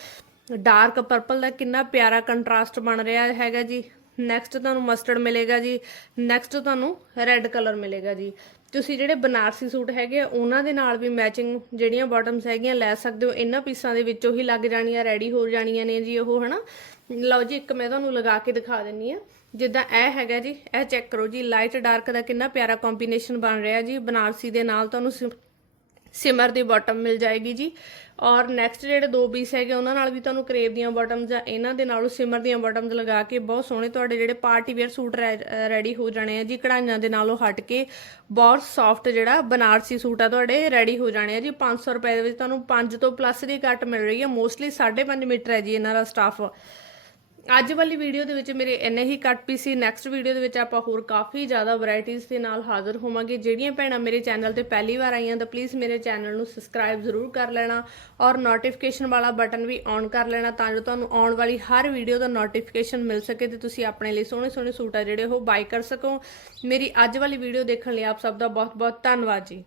ਡਾਰਕ ਪਰਪਲ ਦਾ ਕਿੰਨਾ ਪਿਆਰਾ ਕੰਟਰਾਸਟ ਬਣ ਰਿਹਾ ਹੈਗਾ ਜੀ। ਨੈਕਸਟ ਤੁਹਾਨੂੰ ਮਸਟਰਡ ਮਿਲੇਗਾ ਜੀ। ਨੈਕਸਟ ਤੁਹਾਨੂੰ ਰੈੱਡ ਕਲਰ ਮਿਲੇਗਾ ਜੀ। ਤੁਸੀਂ ਜਿਹੜੇ ਬਨਾਰਸੀ ਸੂਟ ਹੈਗੇ ਆ, ਉਹਨਾਂ ਦੇ ਨਾਲ ਵੀ ਮੈਚਿੰਗ ਜਿਹੜੀਆਂ ਬਾਟਮਸ ਹੈਗੀਆਂ ਲੈ ਸਕਦੇ ਹੋ। ਇਹਨਾਂ ਪੀਸਾਂ ਦੇ ਵਿੱਚੋਂ ਹੀ ਲੱਗ ਜਾਣੀਆਂ ਰੈਡੀ ਹੋ ਜਾਣੀਆਂ ਨੇ ਜੀ ਉਹ, ਹਨਾ? ਲਓ ਜੀ, ਇੱਕ ਮੈਂ ਤੁਹਾਨੂੰ ਲਗਾ ਕੇ ਦਿਖਾ ਦਿੰਨੀ ਆ। ਜਿੱਦਾਂ ਇਹ ਹੈਗਾ ਜੀ, ਇਹ ਚੈੱਕ ਕਰੋ ਜੀ ਲਾਈਟ ਡਾਰਕ ਦਾ ਕਿੰਨਾ ਪਿਆਰਾ ਕੰਬੀਨੇਸ਼ਨ ਬਣ ਰਿਹਾ ਜੀ। ਬਨਾਰਸੀ ਦੇ ਨਾਲ ਤੁਹਾਨੂੰ ਸਿ- ਸਿਮਰ ਦੀ ਬਾਟਮ ਮਿਲ ਜਾਏਗੀ ਜੀ। ਔਰ ਨੈਕਸਟ ਜਿਹੜੇ ਦੋ ਪੀਸ ਹੈਗੇ, ਉਹਨਾਂ ਨਾਲ ਵੀ ਤੁਹਾਨੂੰ ਕਰੇਵ ਦੀਆਂ ਬਾਟਮਸ ਜਾਂ ਇਹਨਾਂ ਦੇ ਨਾਲੋਂ ਸਿਮਰ ਦੀਆਂ ਬਾਟਮਸ ਲਗਾ ਕੇ ਬਹੁਤ ਸੋਹਣੇ ਤੁਹਾਡੇ ਜਿਹੜੇ ਪਾਰਟੀ ਵੇਅਰ ਸੂਟ ਰੈਡੀ ਹੋ ਜਾਣੇ ਆ ਜੀ। ਕਢਾਈਆਂ ਦੇ ਨਾਲੋਂ ਹਟ ਕੇ ਬਹੁਤ ਸੌਫਟ ਜਿਹੜਾ ਬਨਾਰਸੀ ਸੂਟ ਆ ਤੁਹਾਡੇ ਰੈਡੀ ਹੋ ਜਾਣੇ ਆ ਜੀ। 500 ਰੁਪਏ ਦੇ ਵਿੱਚ ਤੁਹਾਨੂੰ 5 ਤੋਂ ਪਲੱਸ ਦੀ ਕੱਟ ਮਿਲ ਰਹੀ ਹੈ ਮੋਸਟਲੀ 5.5 ਮੀਟਰ ਹੈ ਜੀ ਇਹਨਾਂ ਦਾ ਸਟਾਫ ਅੱਜ ਵਾਲੀ ਵੀਡੀਓ ਦੇ ਵਿੱਚ ਮੇਰੇ ਇੰਨੇ ਹੀ ਕੱਟ ਪੀ ਸੀ। ਨੈਕਸਟ ਵੀਡੀਓ ਦੇ ਵਿੱਚ ਆਪਾਂ ਹੋਰ ਕਾਫੀ ਜ਼ਿਆਦਾ ਵੈਰਾਈਟੀਆਂ ਦੇ ਨਾਲ ਹਾਜ਼ਰ ਹੋਵਾਂਗੇ। ਜਿਹੜੀਆਂ ਭੈਣਾਂ ਮੇਰੇ ਚੈਨਲ ਤੇ ਪਹਿਲੀ ਵਾਰ ਆਈਆਂ ਤਾਂ ਪਲੀਜ਼ ਮੇਰੇ ਚੈਨਲ ਨੂੰ ਸਬਸਕ੍ਰਾਈਬ ਜ਼ਰੂਰ ਕਰ ਲੈਣਾ ਔਰ ਨੋਟੀਫਿਕੇਸ਼ਨ ਵਾਲਾ ਬਟਨ ਵੀ ਔਨ ਕਰ ਲੈਣਾ ਤਾਂ ਜੋ ਤੁਹਾਨੂੰ ਆਉਣ ਵਾਲੀ ਹਰ ਵੀਡੀਓ ਦਾ ਨੋਟੀਫਿਕੇਸ਼ਨ ਮਿਲ ਸਕੇ ਤੇ ਤੁਸੀਂ ਆਪਣੇ ਲਈ ਸੋਹਣੇ ਸੋਹਣੇ ਸੂਟ ਆ ਜਿਹੜੇ ਉਹ ਬਾਈ ਕਰ ਸਕੋ। ਮੇਰੀ ਅੱਜ ਵਾਲੀ ਵੀਡੀਓ ਦੇਖਣ ਲਈ ਆਪ ਸਭ ਦਾ ਬਹੁਤ ਬਹੁਤ ਧੰਨਵਾਦ ਜੀ।